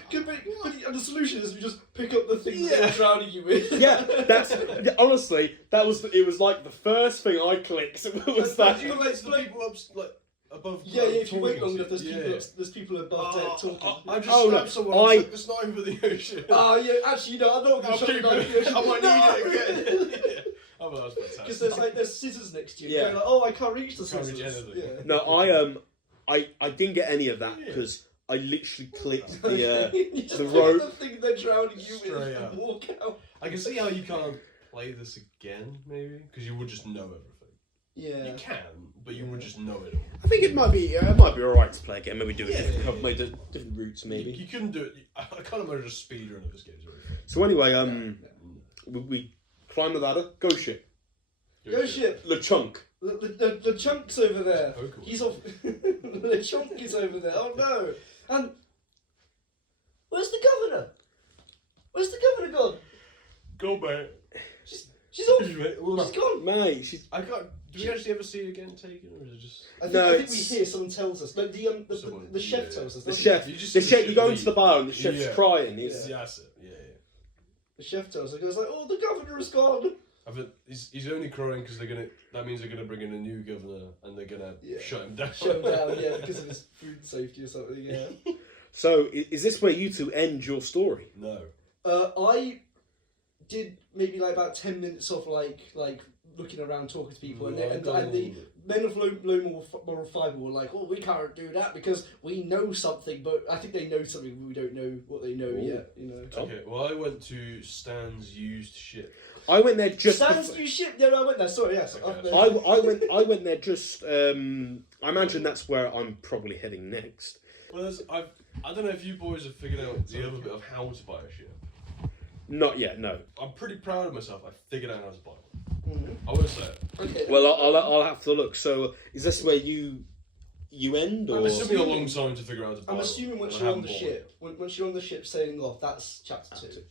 the solution is we just pick up the thing that they're drowning you with. Yeah, that's honestly it was like the first thing I clicked was that. You relate to the people up like above. Yeah, if you wait talking long enough, to there's people above deck talking. I just Oh, no, stabbed someone. I took this knife over the ocean. Oh yeah, actually no, I'm not going I'll to keep shut it. the ocean. I might need it again. Oh, well, that's Because fantastic. there's scissors next to you. Yeah. You're like, oh, I can't reach the Can't scissors. reach anything. No, I didn't get any of that because I literally clicked the You just the pick up rope. the thing they're drowning you with Straight and up. walk out. I can see how you can't play this again, maybe, because you would just know everything. Yeah. You can, but you would just know it all. I think it might be alright to play again. Maybe do it maybe different routes maybe. You couldn't do it. I can't imagine a speedrun of this game. So anyway, we climb the ladder. Ghost ship. Ghost ship. LeChunk. The chunk's over there. Oh, cool. He's off. The chunk is over there. Oh no! And where's the governor? Where's the governor gone? Go back. She's off. Well, She's gone. Mate, she's I can't. Do we actually ever see it again taken, or is it just? I think, No, I think we it's- hear someone tells us. Like the chef tells us. the doesn't chef. he? You just The see chef. the You go chef into the bar and the chef's Yeah. crying. He's, Yeah, that's it. Yeah. The chef tells us. He goes like, "Oh, the governor is gone." I bet he's only crying because that means they're gonna bring in a new governor and they're gonna shut him down. Shut him down. Yeah, because of his food safety or something. Yeah. So is this where you two end your story? No. I did maybe like about 10 minutes of like looking around talking to people, and the men of low moral fibre were like, "Oh, we can't do that because we know something," but I think they know something, but we don't know what they know yet. You know. Okay. Well, I went to Stan's used ship. I went there just. Stands new ship. Yeah, no, I went there. Sorry, yes. Okay. I went there just. I imagine that's where I'm probably heading next. Well, I don't know if you boys have figured out the other bit of how to buy a ship. Not yet, no. I'm pretty proud of myself. I figured out how to buy one. Mhm. I will say it. Okay. Well, I'll have to look. So is this where you end, or It took me a long time to figure out how to buy I'm one, assuming once and I you're on haven't the bought ship, once you're on the ship sailing off, that's chapter 2. one.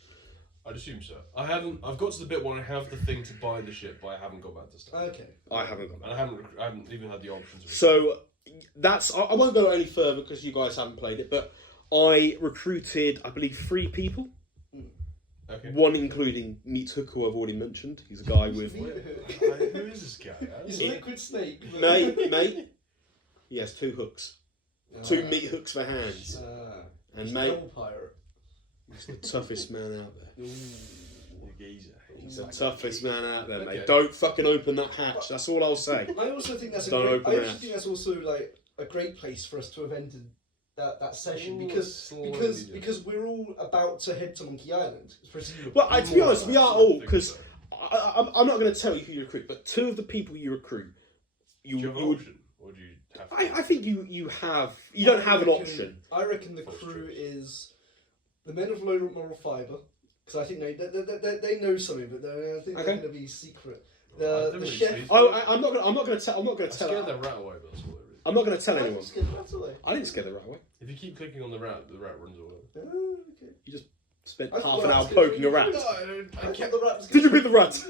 I'd assume so. I've got to the bit where I have the thing to buy the ship, but I haven't got back to Stan. Okay. I haven't got And that. I haven't even had the options. Of it. So that's. I won't go any further because you guys haven't played it, but I recruited, I believe, 3 people. Okay. One including Meat Hook, who I've already mentioned. He's a guy with Who is this guy? He's a liquid snake. but- mate. He has 2 hooks, 2 meat hooks for hands, and He's mate, double pirate. he's the toughest man out there. Geezer. He's the toughest man out there, mate. Okay. Don't fucking open that hatch. That's all I'll say. I also think that's Don't open that. think that's also like a great place for us to have ended that session Ooh, because slightly because we're all about to head to Monkey Island. Presumably. Well, to be honest, we are all think because so. I'm not going to tell you who you recruit, but 2 of the people you recruit, Do you have an would. option, or do you have? I think you have. You don't have an option. I reckon the crew is the men of low moral fibre because I think they know something, but I think they're going to be secret. Well, I The don't really chef. see- I'm not going to tell. I'm not going I to tell. scared that rat away, but that's all it really. I'm not going to tell Why did anyone. you scare the rat away? I didn't scare the rat away. If you keep clicking on the rat runs away. Oh, okay. You just spent I half thought an I hour was gonna poking a do rat. I kept the rat was Did you beat the rat?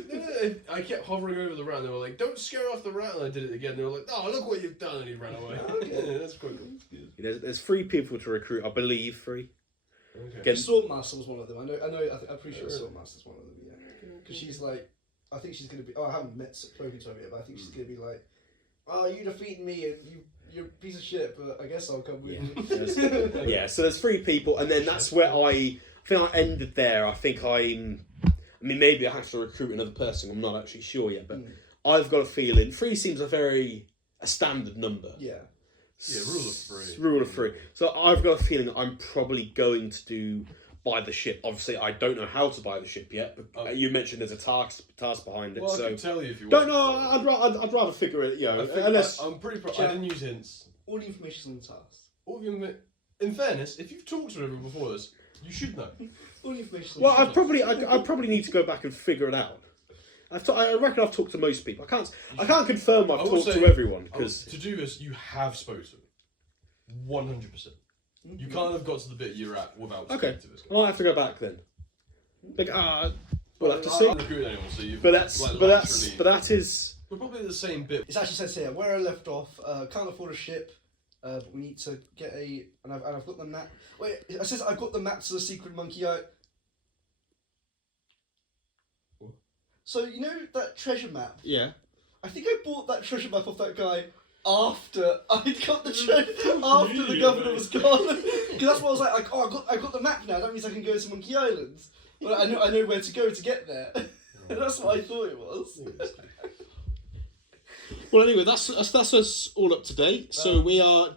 I kept hovering over the rat, and they were like, "Don't scare off the rat," and I did it again. They were like, "Oh, look what you've done," and he ran away. Okay. Yeah, that's quite cool. There's 3 people to recruit, I believe. 3. Okay. Again, Swordmaster was one of them. I know. I'm pretty sure Swordmaster's one of them. Yeah, because she's like, I think she's gonna be. Oh, I haven't spoken to her yet, but I think she's gonna be like, "Oh, you defeated me, and you're a piece of shit, but I guess I'll come with you." yeah, so there's 3 people, and then that's where I think I ended there. I mean, maybe I have to recruit another person. I'm not actually sure yet, but I've got a feeling 3 seems a standard number. Yeah. Yeah, rule of 3. Rule of 3. So I've got a feeling that I'm probably going to buy the ship. Obviously, I don't know how to buy the ship yet. But you mentioned there's a task behind it. Well, so I can tell you if you don't want. know. I'd rather figure it. I'm pretty. I didn't use hints. All the information's on the task. All of you, in fairness, if you've talked to everyone before this, you should know. All the information's on Well, the task. I probably need to go back and figure it out. I reckon I've talked to most people. I can't confirm I've talked to everyone because to do this, you have spoken to them. 100%. You can't have got to the bit you're at without speaking to this guy. I'll have to go back then. We'll have to see. I don't agree with anyone, so you've But that is. We're probably at the same bit. It actually says here where I left off. Can't afford a ship, but we need to get and I've got the map. Wait, it says I've got the map to the secret monkey eye. What? So you know that treasure map? Yeah. I think I bought that treasure map off that guy after I'd got the treasure after the governor was gone. Because that's what I was like. I got the map now. That means I can go to Monkey Island. But I know where to go to get there. That's what I thought it was. Well, anyway, that's us all up to date. So we are.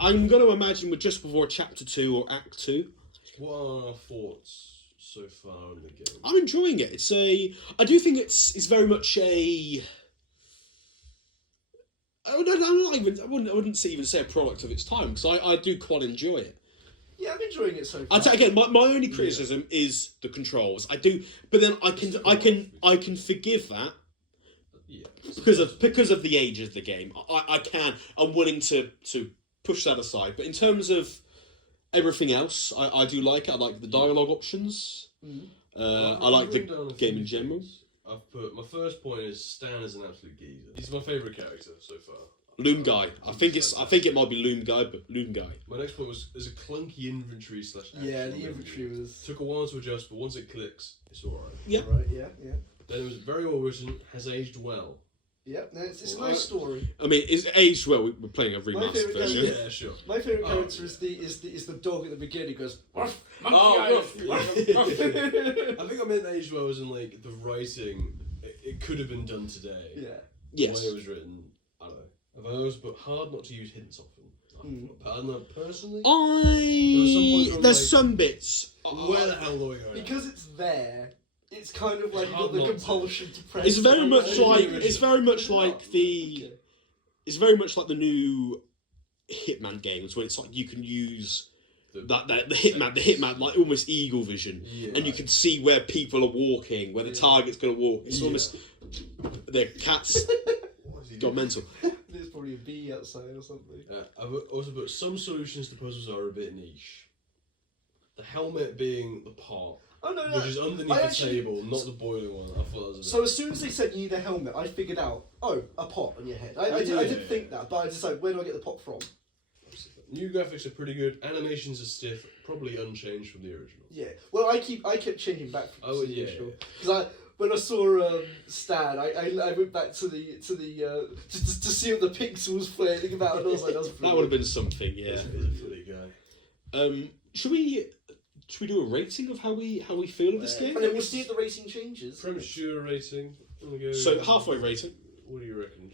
I'm going to imagine we're just before Chapter 2 or Act 2. What are our thoughts so far in the game? I'm enjoying it. I do think it's very much a. I wouldn't even say a product of its time because I do quite enjoy it. Yeah, I'm enjoying it so far. I'd say again, my only criticism is the controls. I do, but then I can forgive that. Yeah. Because of the age of the game, I'm willing to push that aside. But in terms of everything else, I do like it. I like the dialogue options. I like the game in general. I've put my first point is Stan is an absolute geezer. He's my favourite character so far. Loom Guy. I think it might be Loom Guy, but Loom Guy. My next point was there's a clunky inventory / action. Yeah, the inventory was. Took a while to adjust, but once it clicks, it's alright. Yeah. Right. Yeah. Then it was very well written, has aged well. Yeah, no, it's a nice story. I mean, it's aged well. We're playing a remastered version. Yeah, sure. My favourite character is the dog at the beginning. Goes. Ruff, monkey I eye." think I meant aged well as in like the writing. It could have been done today. Yeah. Yes. The way it was written, I don't know. I've always but hard not to use hints often. I don't know personally. There's some bits. Where the hell do I go? Because it's there. It's kind of like you've got the compulsion to press. It's very much like Okay. It's very much like the new Hitman games when it's like you can use the hitman like almost eagle vision, and you can see where people are walking, where the target's going to walk. It's almost the cat's gone mental. There's probably a bee outside or something. I've also put some solutions to puzzles are a bit niche. The helmet being the pot. Oh no, which is underneath the table, not the boiling one. I thought that was a bit... So as soon as they said you need a helmet, I figured out, a pot on your head. I did think that, but I decided, where do I get the pot from? New graphics are pretty good. Animations are stiff, probably unchanged from the original. Yeah. Well, I kept changing back from the original because when I saw Stan, I went back to the to see what the pixels flailing about, and I was like, that would have been something, yeah. He's a funny guy. Should we do a rating of how we feel of this game? And then we'll see if the rating changes. Premature rating. So halfway rating. What do you reckon?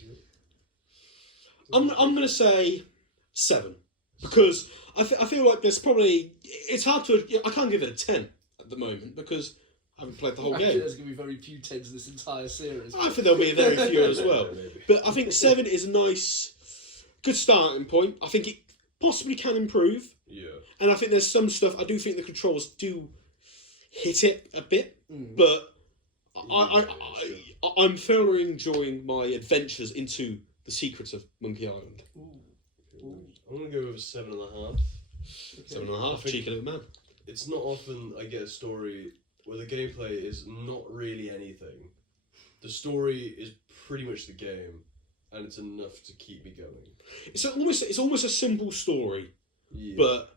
I'm gonna say 7 because I feel like there's probably it's hard to I can't give it a 10 at the moment because I haven't played the whole I game. think there's gonna be very few 10s in this entire series. I think there'll be very few as well. But I think 7 is a nice, good starting point. I think it possibly can improve. Yeah. And I think there's some stuff, I do think the controls do hit it a bit, but I'm thoroughly enjoying my adventures into the secrets of Monkey Island. Ooh. I'm gonna go with 7.5. 7.5. Cheeky little man. It's not often I get a story where the gameplay is not really anything. The story is pretty much the game, and it's enough to keep me going. It's almost a simple story, Yeah. but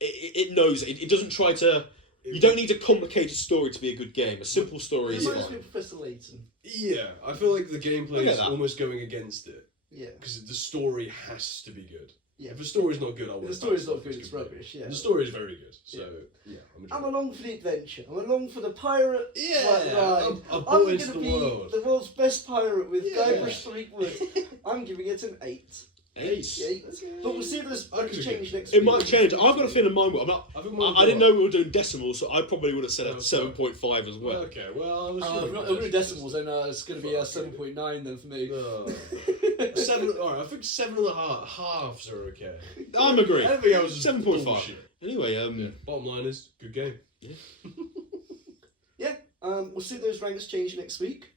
it knows it doesn't try to. You don't need a complicated story to be a good game. A simple story is Reminds me fine. of Professor Layton. Yeah, I feel like the gameplay is that. almost going against it. Yeah. Because the story has to be good. Yeah. If the story's not good, I won't. If the story's not good, it's rubbish. Yeah. The story is very good, so yeah. I'm along for the adventure. I'm along for the pirate ride. I'm I'm into gonna the be world. the world's best pirate with Yeah. Guybrush Threepwood. I'm giving it an 8. 8. 8. But we'll see if this I could change next It week. might change. I've got a feeling mine will. I didn't know we were doing decimals, so I probably would have said a Oh, 7.5 as well. Okay, well, I'm If we're doing decimals, then it's going to be a 7.9 then for me. 7. Alright, I think 7.5 halves are okay. I'm agreeing. Everything else is 7.5. bullshit. Anyway, Yeah. Bottom line is, good game. Yeah, we'll see if those ranks change next week.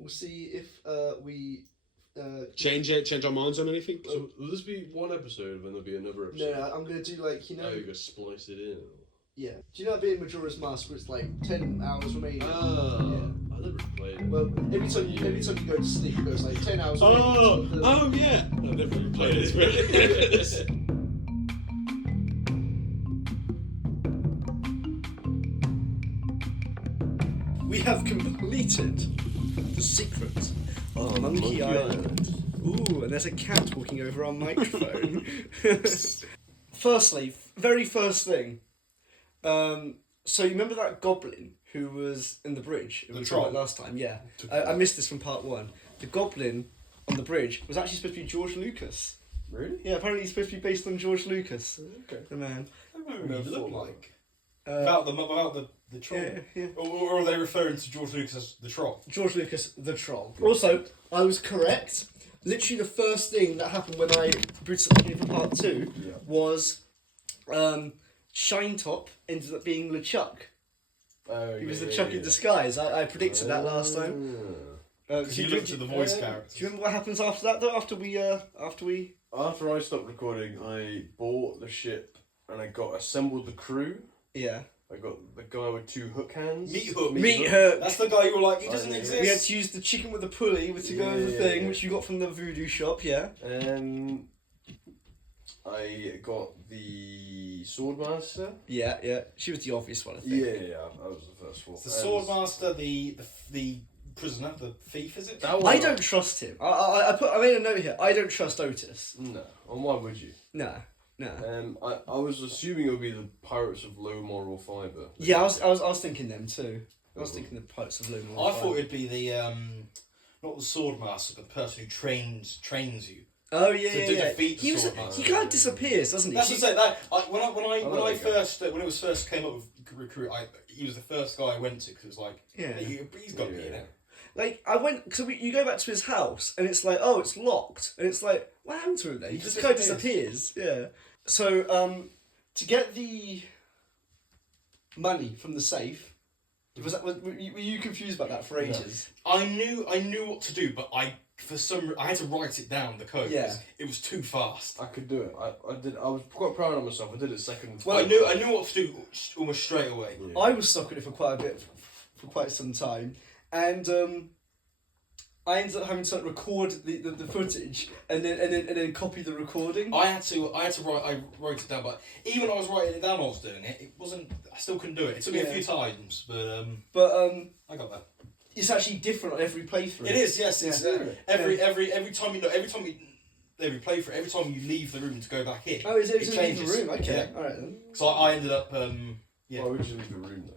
We'll see if we... change our minds on anything. So will this be one episode, and then there'll be another No, episode? I'm going to do like, you know... Oh, you're gonna splice it in. Yeah. Do you know that bit in Majora's Mask where it's like 10 hours remaining? Ah, I never played it. Well, every time you go to sleep, it goes like 10 hours Oh remaining. yeah. I've never even played it. We have completed the secret of Monkey Island. Ooh, and there's a cat walking over our microphone. Firstly, very first thing. So you remember that goblin who was in the bridge? The we troll. talked about last time, yeah. I missed this from part 1. The goblin on the bridge was actually supposed to be George Lucas. Really? Yeah, apparently he's supposed to be based on George Lucas. Okay. The man. I don't remember what he looked like. Uh, Without the troll. yeah. Or are they referring to George Lucas as the troll? George Lucas, the troll. Also, I was correct. Literally the first thing that happened when I booted up the game for part 2 was Shine Top ended up being LeChuck. Oh, He was the Chuck in disguise. I predicted that last time. Because you looked at the voice characters. Do you remember what happens after that though? After we After I stopped recording, I bought the ship and I assembled the crew. yeah. I got the guy with 2 hook hands. Meat Hook. Meat Hook. That's the guy you were like, he doesn't yeah. exist. We had to use the chicken with the pulley to go over the thing, Yeah. which you got from the voodoo shop. Yeah. I got the Swordmaster. Yeah. She was the obvious one, I think. Yeah, that was the first one. It's the Swordmaster, the prisoner, the thief, is it? That one, I don't trust him. I made a note here. I don't trust Otis. No, and why would you? No. I was assuming it would be the Pirates of Low Moral Fibre. Yeah, I was thinking them too. I was thinking the Pirates of Lumen. I thought it'd be the not the Swordmaster, but the person who trains you. Oh yeah, to yeah. defeat the He was. Swordmaster. He kind of disappears, doesn't he? That's to say that when like it was first came up with recruit, he was the first guy I went to because it was like, Yeah. he's got to be in it. Like I went, so you go back to his house and it's like, oh, it's locked, and it's like, what happened to him then? He just kind of disappears. Yeah. So to get the money from the safe, were you confused about that for ages? I knew what to do, but I had to write it down, the code. Yeah. It was too fast. I could do it. I was quite proud of myself. I did it second. Well, I knew what to do almost straight away. Yeah. I was stuck with it for quite a bit, for quite some time, and I ended up having to record the footage and then copy the recording. I wrote it down, but even when I was writing it down, I was doing it. It wasn't. I still couldn't do it. It took me a few times, but I got there. It's actually different on every playthrough. It is, yes. It's Yeah. every time you play for it, every time you leave the room to go back in. Oh, is it in the changes. room? Okay, Yeah. all right then. So I ended up Why would you leave the room though?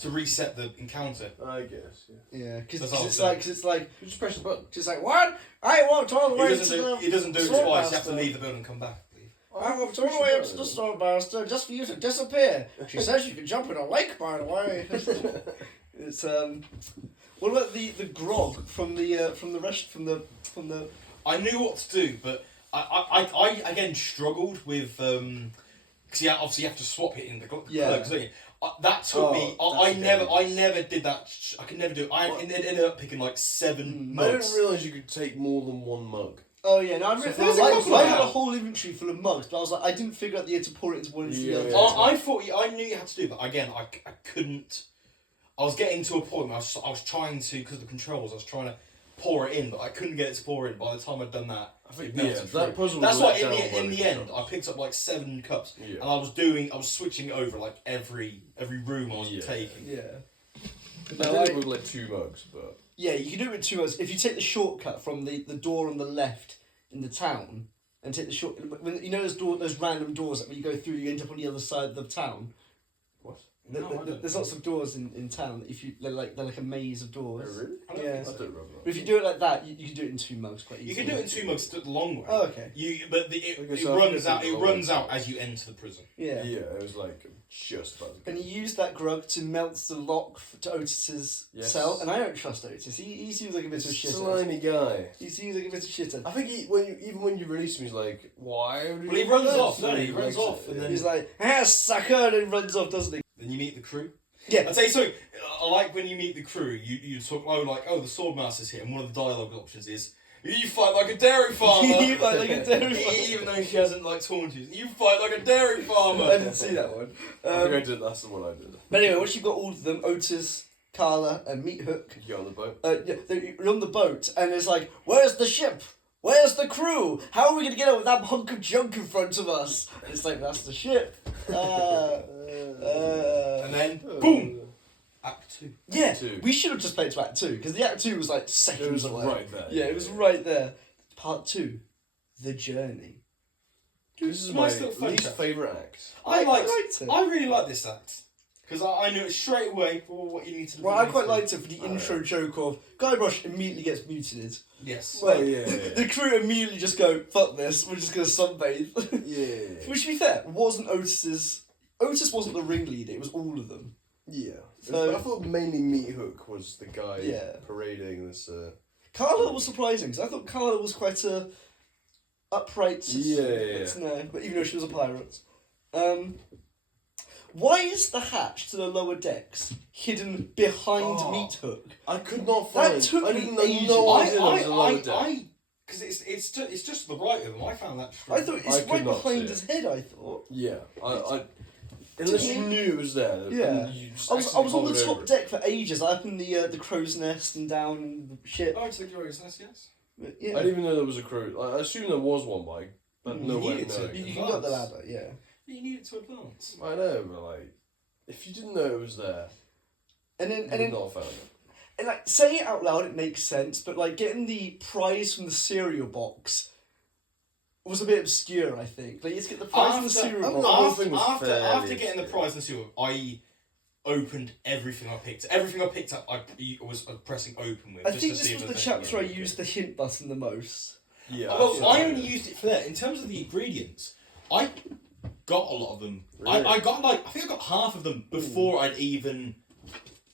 to reset the encounter. I guess. Yeah. Yeah, because That's all it's I'm like, You just press the button. just like what? I walked all the way to the. He doesn't do it sword twice. You have to master. leave the building and come back. I walked all the way up to the Swordmaster just for you to disappear. She says you can jump in a lake, by the way. It's What about the grog from the I knew what to do, but I again struggled with because obviously you have to swap it in the clothes. Don't you? That took me. I never did that. I could never do it. I ended up picking like 7 I mugs. didn't realise you could take more than one mug. Oh yeah, no, there's a couple I of had a them. whole inventory full of mugs, but I was like, I didn't figure out the to pour it into one into the other. I thought I knew you had to do, but again, I couldn't. I was getting to a point where I was trying to, because of the controls, I was trying to pour it in, but I couldn't get it to pour in. By the time I'd done that, I think it melted through. that puzzle. That's was why let down in by the end, controls. I picked up like 7 cups, Yeah. and I was switching over like every room I was taking. Yeah. I think it would like 2 mugs, but Yeah, you can do it with 2 mugs. If you take the shortcut from the door on the left in the town, and take the short, when you know those random doors that when you go through, you end up on the other side of the town. what? There's lots of doors in town. That if you they're like a maze of doors. Oh, really? I don't Yeah. think I so. don't remember. But if you do it like that, you can do it in 2 mugs quite easily. You can do it in 2 mugs the long way. Oh, okay. But Okay, it so I runs think out. it's It the runs long out way. as you enter the prison. Yeah. Yeah, it was like just about to And go. you use that grug to melt the lock to Otis's Yes. cell, and I don't trust Otis. He seems like a bit of a shitter. Slimy guy. He seems like a bit of a shitter. I think even when you release him, he's like, why? Would Well, he runs do off, that? doesn't he? He runs likes off, it, and yeah. then- He's like, sucker, and then runs off, doesn't he? Then you meet the crew. Yeah. I'll tell you something. I like when you meet the crew. You talk the Swordmaster's here, and one of the dialogue options is, "You fight like a dairy farmer." You fight like a dairy farmer. Even though she hasn't like taunted you, you fight like a dairy farmer. I didn't see that one. I think I did. That's the one I did. But anyway, once you've got all of them, Otis, Carla, and Meat Hook, You get on the boat. they're on the boat, and it's like, where's the ship? Where's the crew? How are we going to get out with that hunk of junk in front of us? And it's like, that's the ship. And then boom, Act 2. Yeah, Act 2. we should have just played to Act 2, because the Act 2 was like seconds It was away. right there. Yeah, it was right there. Part 2, The Journey. This is Nice my little fun least fact. favourite act. I liked it. I really like this act because I knew it straight away for what you need to do. Well, I quite liked it for the intro joke of Guybrush immediately gets mutilated. Yes. Like, yeah. the crew immediately just go, fuck this, we're just going to sunbathe. Yeah. Which, to be fair, wasn't Otis wasn't the ringleader, it was all of them. Yeah. So- I thought mainly Meat Hook was the guy Yeah. parading this. Carla was surprising, because I thought Carla was quite a upright... Yeah. No, but even though she was a pirate. Why is the hatch to the lower decks hidden behind Meat Hook? I could not That find. took I me didn't know ages. no one was in on the lower deck. because it's just to the right of them. I found that. I thought it's I could right not behind see his head, I thought. Yeah. Unless you knew it was there. Yeah. and you just I was on the accidentally top hovered over deck for ages, up in the crow's nest and down in the ship. Oh, to the glorious nest, yes. But, it. yeah. I didn't even know there was a crew. I assumed there was one, but but You no way needed to. knowing. You it. can get the ladder, yeah. You need it to advance. I know, but like, if you didn't know it was there, And then you would not have found it. and like saying it out loud, it makes sense. But like getting the prize from the cereal box was a bit obscure. I think like you just get the prize from the cereal the box. whole thing was After fairly getting the obscure. prize in the sewer, I opened everything I picked. Everything I picked up, I was pressing open with. I just think to this see was if the there's chapter I anything. used the hint button the most. Yeah. Well, I only used it for that. In terms of the ingredients, I got a lot of them. Really? I think I got half of them before I'd even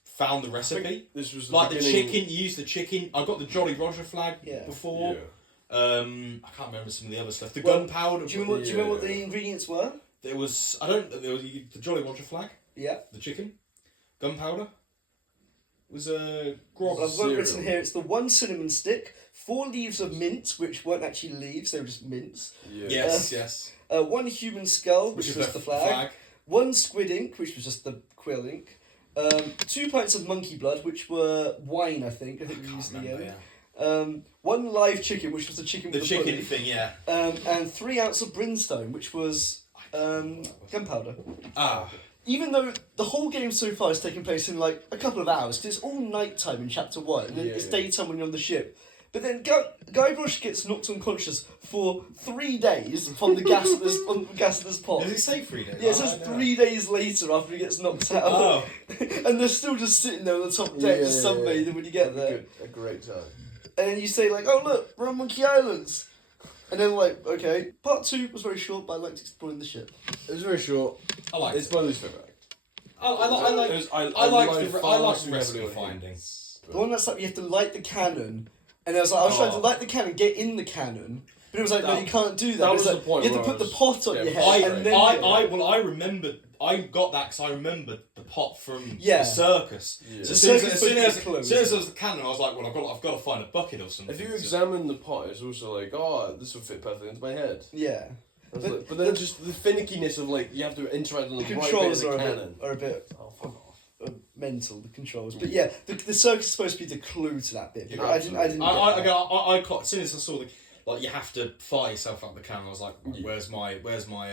found the recipe. This was Like the beginning- chicken, you used the chicken. I got the Jolly Roger flag Yeah. before. Yeah. I can't remember some of the other stuff. The Well, gunpowder. Do you remember what Yeah. the ingredients were? There was there was the Jolly Roger flag, Yeah. the chicken, gunpowder. Was a Well, grog. I've got it written here. It's the 1 cinnamon stick, 4 leaves of mint, which weren't actually leaves; they were just mints. Yeah. Yes. 1 human skull, which is was the flag. 1 squid ink, which was just the quill ink. 2 pints of monkey blood, which were wine, I think. I think we used in the end. Yeah. 1 live chicken, which was the chicken The with chicken pulley. thing, yeah. And 3 ounces of brimstone, which was gunpowder. Ah. Even though the whole game so far has taken place in like a couple of hours, because it's all nighttime in chapter 1, and then it's Yeah. daytime when you're on the ship. But then Guybrush gets knocked unconscious for 3 days from the gas at this pot. Does it say 3 days? Yeah, it says 3 days later after he gets knocked out. Oh. And they're still just sitting there on the top deck, just Yeah. sunbathing when you get there. A great time. And then you say like, oh look, we're on Monkey Islands. And then like, okay. Part 2 was very short, but I liked exploring the ship. It was very short. I like It's it. my least favourite. I like the recipe finding. The one that's like you have to light the cannon. And I was trying to light the cannon, get in the cannon. But it was like, no, you can't do that. that It was was the like, point you have to where put I the was pot on your getting head and then... I remembered. I got that because I remembered the pot from Yeah. the circus. Yeah. So The as soon as, circus as, soon was as, closed. as soon as there was the cannon, I was like, well, I've got to find a bucket or something. If you So- examine the pot, it's also like, oh, this will fit perfectly into my head. Yeah. But then just the finickiness of like you have to interact on the, The right bit of controls the are cannon. a bit Oh, fuck off. mental. The controls, but yeah, the circus is supposed to be the clue to that bit. Yeah, But I didn't. Get that. I caught, as soon as I saw the like you have to fire yourself out the cannon, I was like, Yeah. where's my Where's my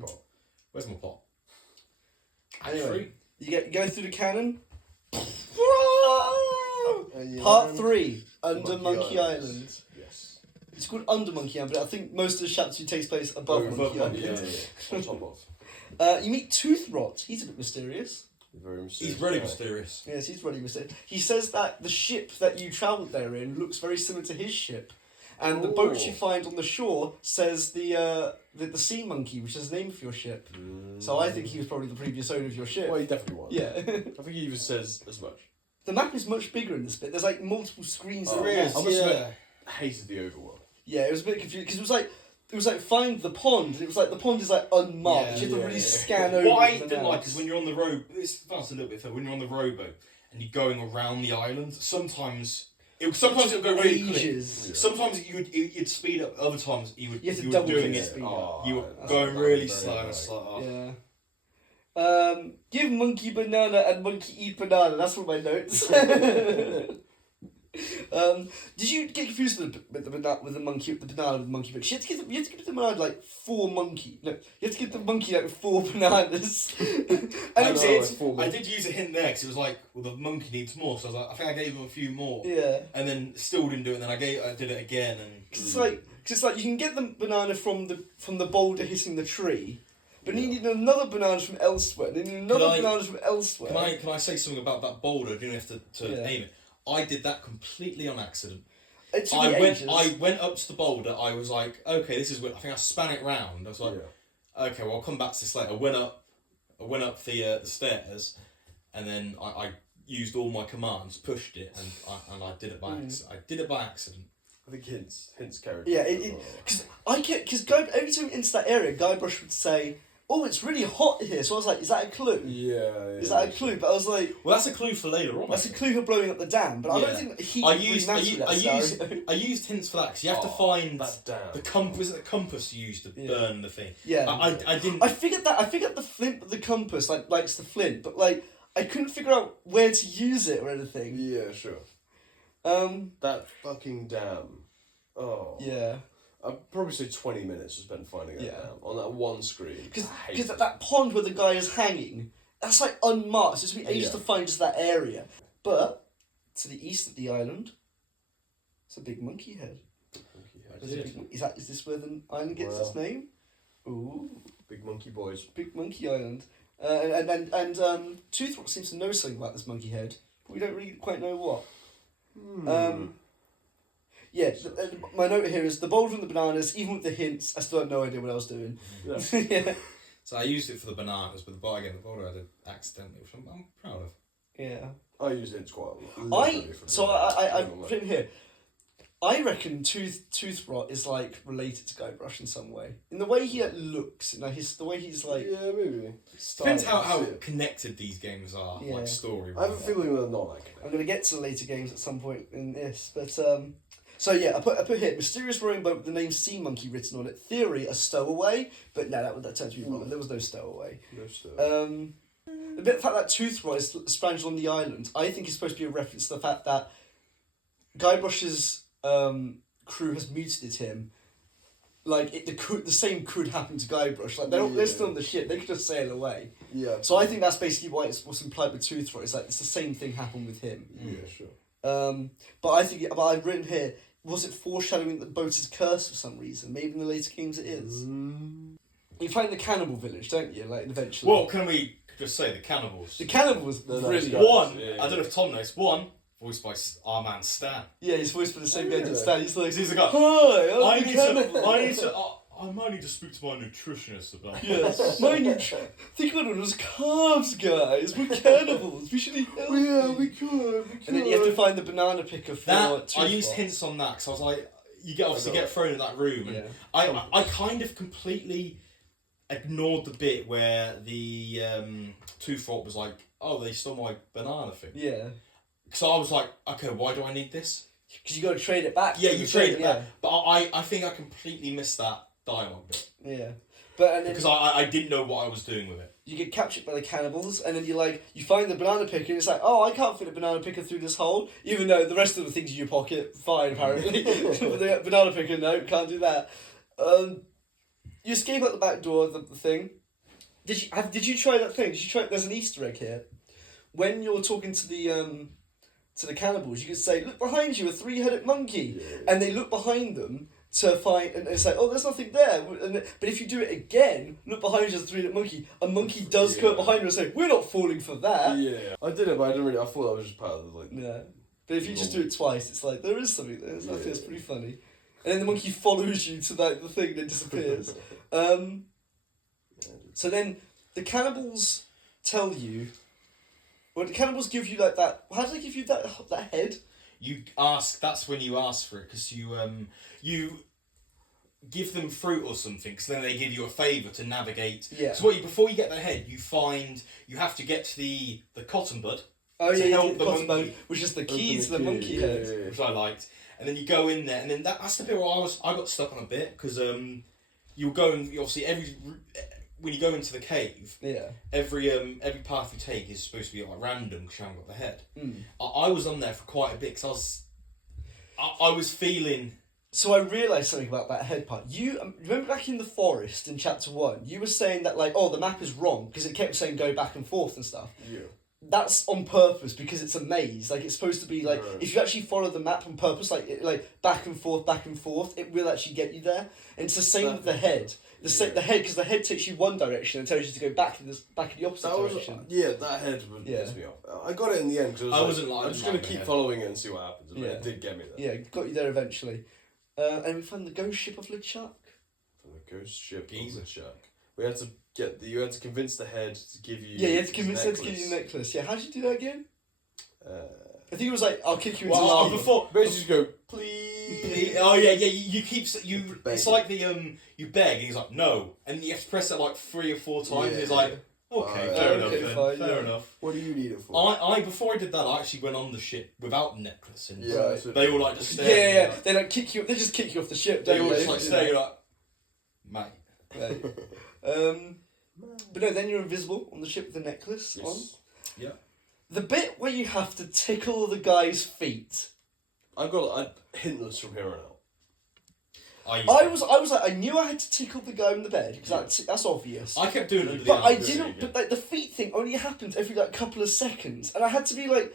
pot? Where's my pot? Anyway, you go through the cannon. And you Part land 3, Under Monkey Monkey Island. Island. Yes. It's called Under Monkey Island, but I think most of the chapter takes place above Monkey Island. Yeah. On top of. You meet Tooth Rot. He's a bit mysterious. Very mysterious. He's really guy. mysterious. Yes, he's really mysterious. He says that the ship that you travelled there in looks very similar to his ship. And the boat you find on the shore says the sea monkey, which is the name for your ship. So I think he was probably the previous owner of your ship. Well, he definitely was. Yeah. I think he even says as much. The map is much bigger in this bit. There's like multiple screens. Oh, in the yeah. map. I must admit, hated the overworld. Yeah, it was a bit confusing because it was like find the pond, and it was like the pond is like unmarked. Yeah, you have to yeah, really yeah. scan over. What I the didn't map. like is when you're on the road. This that's a little bit fair. When you're on the rowboat and you're going around the island, sometimes it would go really quick. ages. Yeah. Sometimes you'd speed up. Other times you You have to were double doing the it. speed. Oh, You were That's going very, really very slow. annoying. It's like, oh. Yeah. Give monkey banana and monkey eat banana. That's one of my notes. Did you get confused with the banana with the banana with the monkey? But you have to give the banana like 4 monkey. No, you have to give the monkey like 4 bananas. And I did use a hint there because it was like, well, the monkey needs more. So I was like, I think I gave him a few more. Yeah. And then still didn't do it. And then I did it again. And Because it's like you can get the banana from the boulder hitting the tree, but then you need another banana from elsewhere. Then you need another banana from elsewhere. can I say something about that boulder? You don't have to aim it. I did that completely on accident. It took me ages. I went up to the boulder. I was like, okay, this is what I think. I span it round. I was like, okay, well, I'll come back to this later. I went up the stairs, and then I used all my commands, pushed it, and I did it by accident. I did it by accident. I think hints character. Yeah, because every time we into that area, Guybrush would say, "Oh, it's really hot here." So I was like, "Is that a clue? Is that a clue?" But I was like, Well, that's a clue for later on. "That's a clue for blowing up the dam." But I don't think heat I used hints for that because you have to find the compass. Was it the compass you used to burn the thing? Yeah, I didn't. I figured the flint with the compass likes the flint, but like I couldn't figure out where to use it or anything. Yeah, sure. That fucking dam. Oh. Yeah. I'd probably say 20 minutes to spend finding that dam on that one screen. Because that pond where the guy is hanging, that's like unmarked. So it's been ages to find just that area. But to the east of the island, it's a big monkey head. Is this where the island gets its name? Ooh. Big monkey boys. Big monkey island. And Toothrock seems to know something about this monkey head, but we don't really quite know what. Yeah, my note here is the boulder and the bananas, even with the hints, I still had no idea what I was doing. Yeah. Yeah. So I used it for the bananas, but the boulder I did accidentally, which I'm proud of. Yeah. I use hints quite a lot. I've written here, I reckon Tooth Rot is like related to Guybrush in some way. In the way he looks, the way he's like... Yeah, maybe. Depends how connected these games are, like story. I have a feeling they're not like I'm going to get to the later games at some point in this, but... So yeah, I put here, mysterious rowing boat with the name Sea Monkey written on it. Theory, a stowaway, but no, that turned to be wrong. There was no stowaway. No stowaway. The bit of the fact that Tooth Rot is stranded on the island, I think is supposed to be a reference to the fact that Guybrush's crew has mutilated him. Like the same could happen to Guybrush. Like they're still on the ship. They could just sail away. Yeah. So I think that's basically what's implied with Tooth Rot. It's like it's the same thing happened with him. Yeah, sure. But I've written here. Was it foreshadowing that the boat is cursed for some reason? Maybe in the later games it is. You find the cannibal village, don't you? Like eventually. Well, can we just say the cannibals? The cannibals really. One, I don't know if Tom knows. One, voiced by our man Stan. Yeah, he's voiced by the same guy as Stan. He's like, He's the guy. Hi, I might need to speak to my nutritionist about Yes, think about it as carbs, guys. We're cannibals. We should eat healthy. Yeah, we could. And then you have to find the banana picker for that. I Tooth used Rot. hints on that because I was like, you get thrown in that room, and Yeah. I kind of completely ignored the bit where the Tooth Rot was like oh, they stole my banana thing. Yeah. So I was like, okay, why do I need this? Because you got to trade it back. Yeah, you trade it back. Yeah. But I think I completely missed that dialogue bit. Yeah. But and then because I didn't know what I was doing with it. You get captured by the cannibals, and then you find the banana picker, and it's like, oh, I can't fit a banana picker through this hole, even though the rest of the things in your pocket, fine, apparently. But the banana picker, no, can't do that. You escape out the back door of the thing. Did you try that thing? Did you try? There's an Easter egg here. When you're talking to the cannibals, you can say, look behind you, a 3-headed monkey, and they look behind them to find, and it's like, oh, there's nothing there. But if you do it again, look behind you, there's a 3-headed monkey. A monkey does come up behind you and say, we're not falling for that. Yeah, I did it, but I didn't really. I thought that was just part of the Yeah, but if you just do it twice, it's like there is something there. I think it's pretty funny. And then the monkey follows you to the thing, then disappears. So then the cannibals tell you. Well, the cannibals give you like that. How do they give you that head? You ask. That's when you ask for it, because you give them fruit or something. Because then they give you a favour to navigate. Yeah. So before you get the head, you have to get to the cotton bud. Oh to yeah, help the the bud, which is the key to the monkey head. Which I liked. And then you go in there, and then that's the bit where I got stuck on a bit, because you'll go and obviously when you go into the cave, every path you take is supposed to be like random because you haven't got the head. I was on there for quite a bit because I was feeling. So I realised something about that head part. You remember back in the forest in chapter 1, you were saying that like, oh, the map is wrong because it kept saying go back and forth and stuff. Yeah. That's on purpose because it's a maze. Like it's supposed to be like if you actually follow the map on purpose, like back and forth, it will actually get you there. And it's the same with the head. The head, because the head takes you one direction and tells you to go back in the opposite direction. That head would piss me off. I got it in the end because I'm just gonna keep following it and see what happens. But it did get me there. Yeah, got you there eventually. And we found the ghost ship of LeChuck. The ghost ship of LeChuck. You had to convince the head to give you. Yeah, you had to convince the head to give you the necklace. Yeah, how did you do that again? I think it was like, I'll kick you into lava. Before basically just go, please. Oh yeah. You keep It's like the you beg, and he's like no, and you have to press it like 3 or 4 times. And he's like, okay, fair enough. What do you need it for? I before I did that, I actually went on the ship without the necklace, and they all like just stare. Yeah. They like kick you. They just kick you off the ship. They all just like stare like, mate. But no, then you're invisible on the ship with the necklace on. Yeah. The bit where you have to tickle the guy's feet. I've got hintless from here on out. I was like, I knew I had to tickle the guy in the bed because that's obvious. I kept doing it, but I didn't. But like the feet thing only happens every like couple of seconds, and I had to be like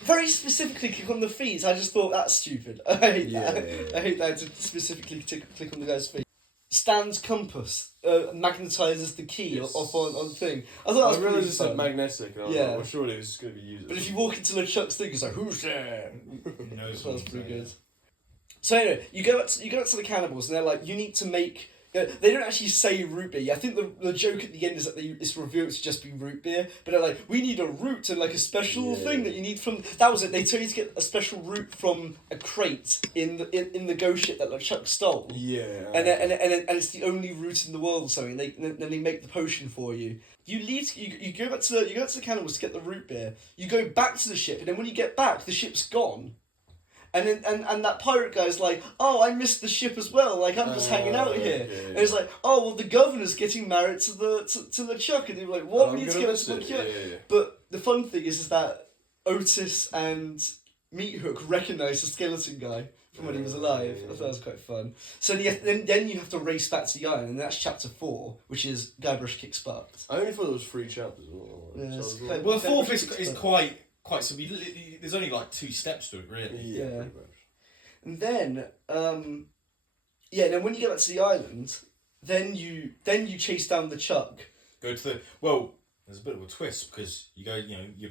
very specifically click on the feet. I just thought that's stupid. I hate that. I hate that to specifically click on the guy's feet. Stan's compass magnetizes the key off on the thing. I thought that was realised it said magnetic, and I was like, well, surely this is going to be used. But if you walk into LeChuck's thing, it's like, who's there? That was pretty good. So anyway, you go up to the cannibals, and they're like, you need to make. They don't actually say root beer. I think the joke at the end is that it's revealed to just be root beer, but they're like, we need a root and like a special thing that you need from. That was it. They tell you to get a special root from a crate in the ghost ship that LeChuck stole. Yeah. And it's the only root in the world or something. Then they make the potion for you. You leave. You go back to the cannibals to get the root beer. You go back to the ship, and then when you get back, the ship's gone. And then and that pirate guy's like, oh, I missed the ship as well. Like I'm just hanging out here. Yeah. And it's like, oh, well, the governor's getting married to LeChuck, and they're like, what? We need to get to LeChuck. Yeah. But the fun thing is that Otis and Meat Hook recognise the skeleton guy from when he was alive. I thought that was quite fun. So then you have to race back to the island, and that's chapter 4, which is Guybrush Kicks Butt. I only thought there was 3 chapters. Well, the 4th is quite so there's only like 2 steps to it, really. Yeah. Pretty much. And then then when you get back to the island, then you chase down LeChuck. Go to there's a bit of a twist because you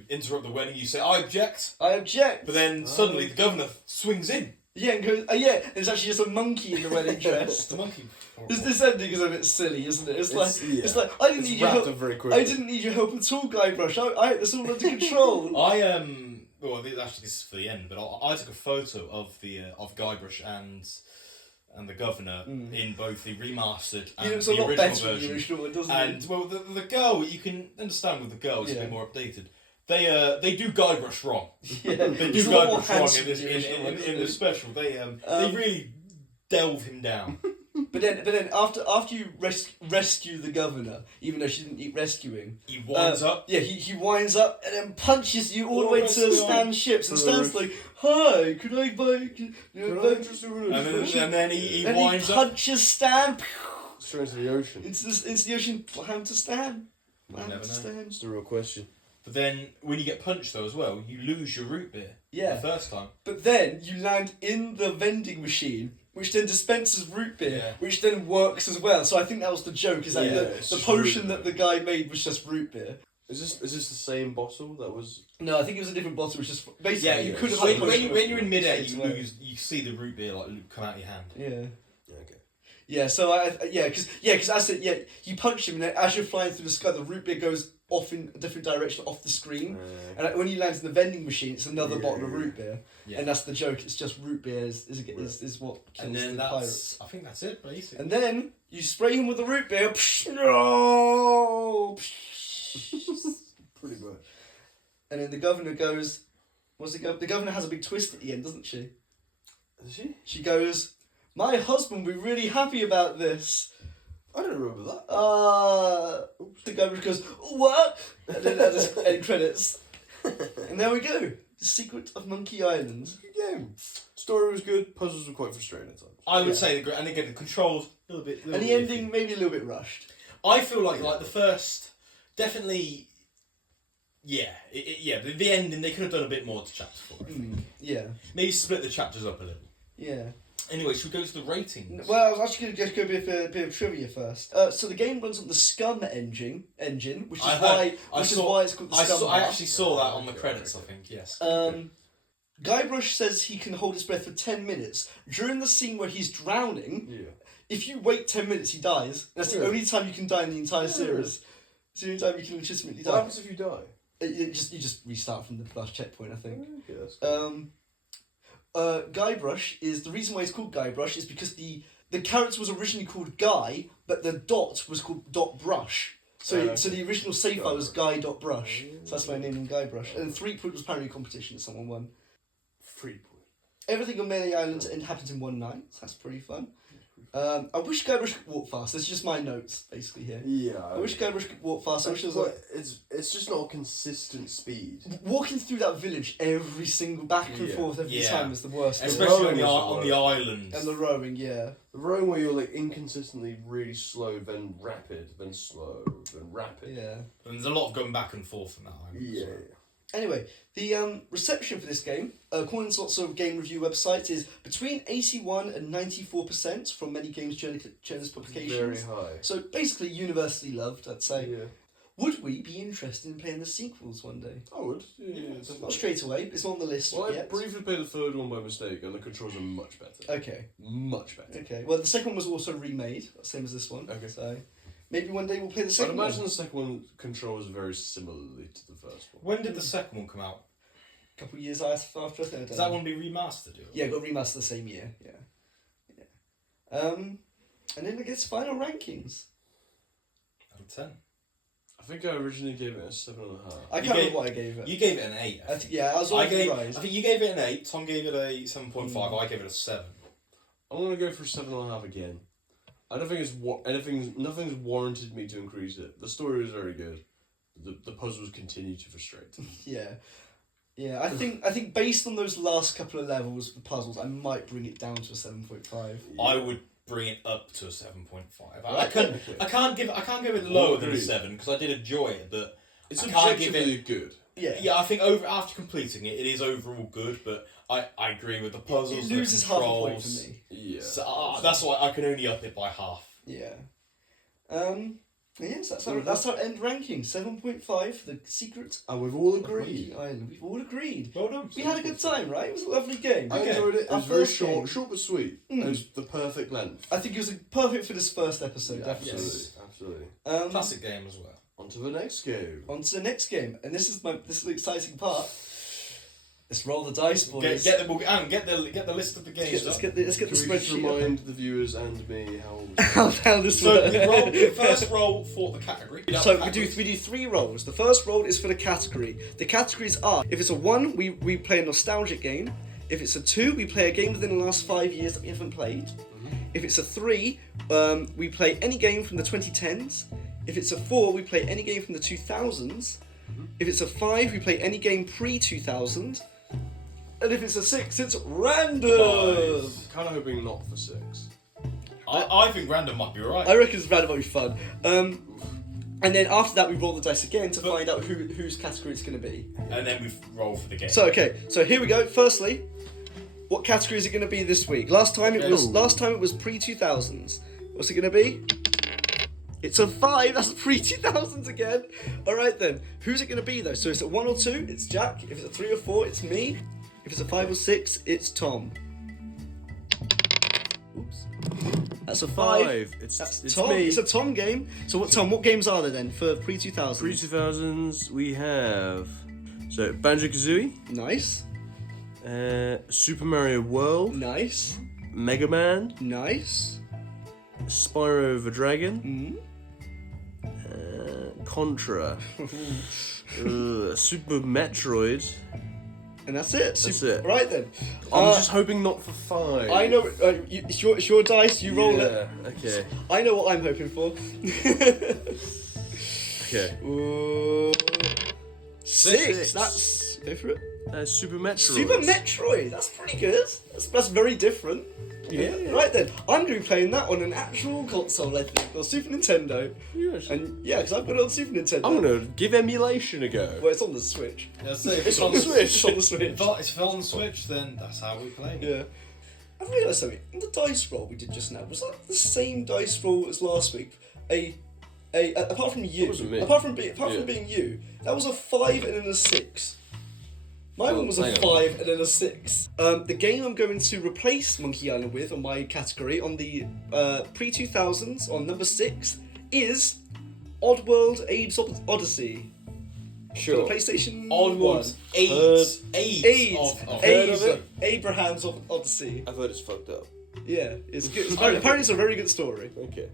interrupt the wedding, you say I object, but then suddenly the governor swings in. Yeah, and goes, there's actually just a monkey in the wedding dress. The monkey. This ending is a bit silly, isn't it? It's like I didn't need your help. I didn't need your help at all, Guybrush. I had this all under control. Well, actually, this is for the end, but I took a photo of the of Guybrush and and the governor in both the remastered and it's the a lot original better than version. the original one, doesn't And it? well, the girl, you can understand with the girl, it's a Yeah. bit more updated. They do Guybrush wrong. Yeah, They do it's a lot more Guybrush wrong handsome in this than the original one, in the special. They really delve him down. But then after you rescue the governor, even though she didn't need rescuing, He winds up. Yeah, he winds up and then punches you all the way to Stan. Stan's ships, and Stan's like, "Hi, could I buy?" And then he And winds he up. punches Stan Straight into the ocean. into the ocean. What happened to Stan? What Never happened to know. Stan? That's the real question. But then when you get punched though as well, you lose your root beer. Yeah. The first time. But then you land in the vending machine, which then dispenses root beer, Yeah. which then works as well. So I think that was the joke, is that Yeah, the it's the just potion root that beer. the guy made was just root beer. Is this the same bottle that was? No, I think it was a different bottle, which just basically Yeah, you yeah, could have When, had when, potion you, when you're in midair, straight you away. lose. You see the root beer like come out your hand. Yeah. Okay. Yeah, so because I said, you punch him, and then as you're flying through the sky, the root beer goes off in a different direction off the screen, and when you land in the vending machine, it's another bottle of root beer, Yeah. and that's the joke. It's just root beer is what kills And then the pirates. I think that's it basically. And then you spray him with the root beer. No. Pretty much. And then the governor goes, the governor has a big twist at the end, doesn't she? Is she? She goes, "My husband will be really happy about this." I don't remember that. The governor goes, "What?" And then that just end credits. And there we go. The Secret of Monkey Island. Good game. Story was good. Puzzles were quite frustrating at times. I would Yeah. say and again the controls a little bit. And the ending maybe a little bit rushed. I feel like the first definitely. Yeah, the ending they could have done a bit more to chapter 4. I think. Yeah. Maybe split the chapters up a little. Yeah. Anyway, should we go to the ratings? Well, I was actually going to just go a bit of trivia first. So the game runs on the Scum engine, which is why it's called the Scum. I actually saw that on the credits. I think yes. Guybrush says he can hold his breath for 10 minutes. During the scene where he's drowning, Yeah. if you wait 10 minutes, he dies. That's the only time you can die in the entire series. It's the only time you can legitimately What die. happens if you die? You just restart from the last checkpoint, I think. Okay, that's Guybrush is the reason why it's called Guybrush is because the character was originally called Guy, but the dot was called Dot Brush. So the original save file was Guy.brush. So that's why I named him Guybrush. And Threepwood was apparently a competition that someone won. Threepwood. Everything on Melee Island happens in one night. So that's pretty fun. I wish Guybrush could walk fast. That's just my notes basically here. Yeah. I wish Guybrush could walk fast. I wish there was like it's just not a consistent speed. walking through that village every single back and forth every time is the worst. Especially rowing on the was the island. And the rowing, yeah. The rowing where you're like inconsistently really slow, then rapid, then slow, then rapid. Yeah. And there's a lot of going back and forth in that island. Yeah. Anyway, the reception for this game, according to lots of game review websites, is between 81 and 94% from many games journalist publications. Very high. So basically universally loved, I'd say. Yeah. Would we be interested in playing the sequels one day? I would. Yeah, Not straight away, it's not on the list Well, I yet. briefly played the third one by mistake, and the controls are much better. Okay. Much better. Okay. Well, the second one was also remade, same as this one. Okay. So maybe one day we'll play the I'd second imagine one. the second one controls very similarly to the first one. When did the second one come out? A couple of years after, I think. I don't Does know. that one be remastered? Yeah, got remastered the same year. Yeah. And then I guess final rankings. Out of 10. I think I originally gave it a 7.5. I can't remember what I gave it. You gave it an 8. I think I was I already right. think you gave it an 8. Tom gave it a 7.5. I gave it a 7. I'm gonna go for 7.5 again. I don't think nothing's warranted me to increase it. The story is very good. The puzzles continue to frustrate. Yeah. I think based on those last couple of levels, the puzzles, I might bring it down to a 7.5. I would bring it up to a 7.5. Okay. I can't give it lower than a 7 because I did enjoy it, but It's I can't give objectively it. good. Yeah. I think after completing it, it is overall good, but I agree with the puzzles. It loses the half a point controls. for me. Yeah. So, that's why I can only up it by half. Yeah. Yes, that's our end ranking. 7.5 for the Secret And we've all of agreed. Monkey Island. We've all agreed. Well done. We had a good time, right? It was a lovely game. I enjoyed it. It was very first game. short but sweet. It was the perfect length. I think it was perfect for this first episode, Yeah, definitely. absolutely, absolutely. Classic game as well. On to the next game. On to the next game, and this is the exciting part. Let's roll the dice, boys. Get the list of the games. Let's get the Can we just spreadsheet. remind the viewers and me how this So works. we roll the first roll for the category. So we do 3 rolls. The first roll is for the category. The categories are: if it's a 1, we play a nostalgic game. If it's a 2, we play a game within the last 5 years that we haven't played. If it's a 3, we play any game from the 2010s. If it's a 4, we play any game from the 2000s. If it's a 5, we play any game pre-2000. And if it's a 6, it's random. Kind of hoping not for 6. I think random might be right. I reckon it's random might be fun. And then after that, we roll the dice again to find out whose category it's going to be. And then we roll for the game. So so here we go. Firstly, what category is it going to be this week? Last time it was pre-2000s. What's it going to be? It's a 5. That's pre-2000s again. All right then. Who's it going to be though? So is it 1 or 2? It's Jack. If it's a 3 or 4, it's me. If it's a 5 or 6, it's Tom. Oops. That's a 5. That's Tom. Me. It's a Tom game. So what games are there then for pre-2000s? Pre-2000s, we have Banjo-Kazooie, Nice. Super Mario World, Nice. Mega Man, Nice. Spyro the Dragon, Contra, Super Metroid. And that's it. That's it. Right then. I'm just hoping not for 5. I know. It's your dice. You roll it. Okay. I know what I'm hoping for. Okay. Ooh, 6. 6. That's go for it. Super Metroid. Super Metroid. That's pretty good. That's very different. Yeah. Right then. I'm going to be playing that on an actual console, I think, or Super Nintendo. Yes. And yeah, because I've got it on Super Nintendo. I'm gonna give emulation a go. Well, it's on the Switch. It's on the Switch. It's on the Switch. If it's on the Switch, then that's how we play. Yeah. I realised something. In the dice roll we did just now, was that the same dice roll as last week? Apart from you, That wasn't me. apart from being you, that was a 5 and then a 6. My one was a hang 5 on. and then a 6. The game I'm going to replace Monkey Island with on my category on the pre-2000s on number 6 is Oddworld Age Odyssey. Sure. For the PlayStation Oddworld 8 of Abraham's Odyssey. I've heard it's fucked up. Yeah, it's good. Apparently it's a very good story. Okay.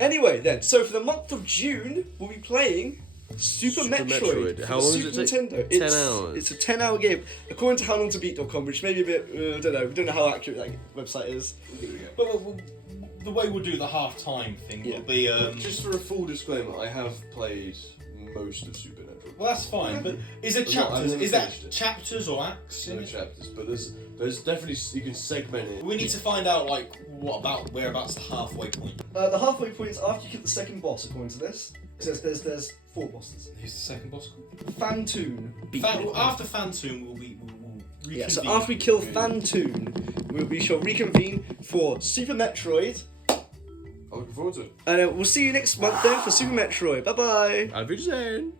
Anyway, then, so for the month of June, we'll be playing Super Metroid. How long Super does it take? Nintendo. 10 hours. It's a 10-hour game, according to howlongtobeat.com, which may be a bit, I don't know. We don't know how accurate that website is. But the way we'll do the half-time thing will be... Just for a full disclaimer, I have played most of Super Metroid. Well, that's fine, but is it But no, I've chapters? never Is that finished it. chapters or acts? No chapters, but there's definitely, you can segment it. We need to find out, like, whereabouts the halfway point. The halfway point is after you kill the second boss, according to this. It says there's 4 bosses. Who's the second boss called? Fantoon. After Fantoon, we'll reconvene. Yeah, so after we kill Fantoon, we shall reconvene for Super Metroid. I'm looking forward to it. And we'll see you next month then for Super Metroid. Bye bye. Auf Wiedersehen.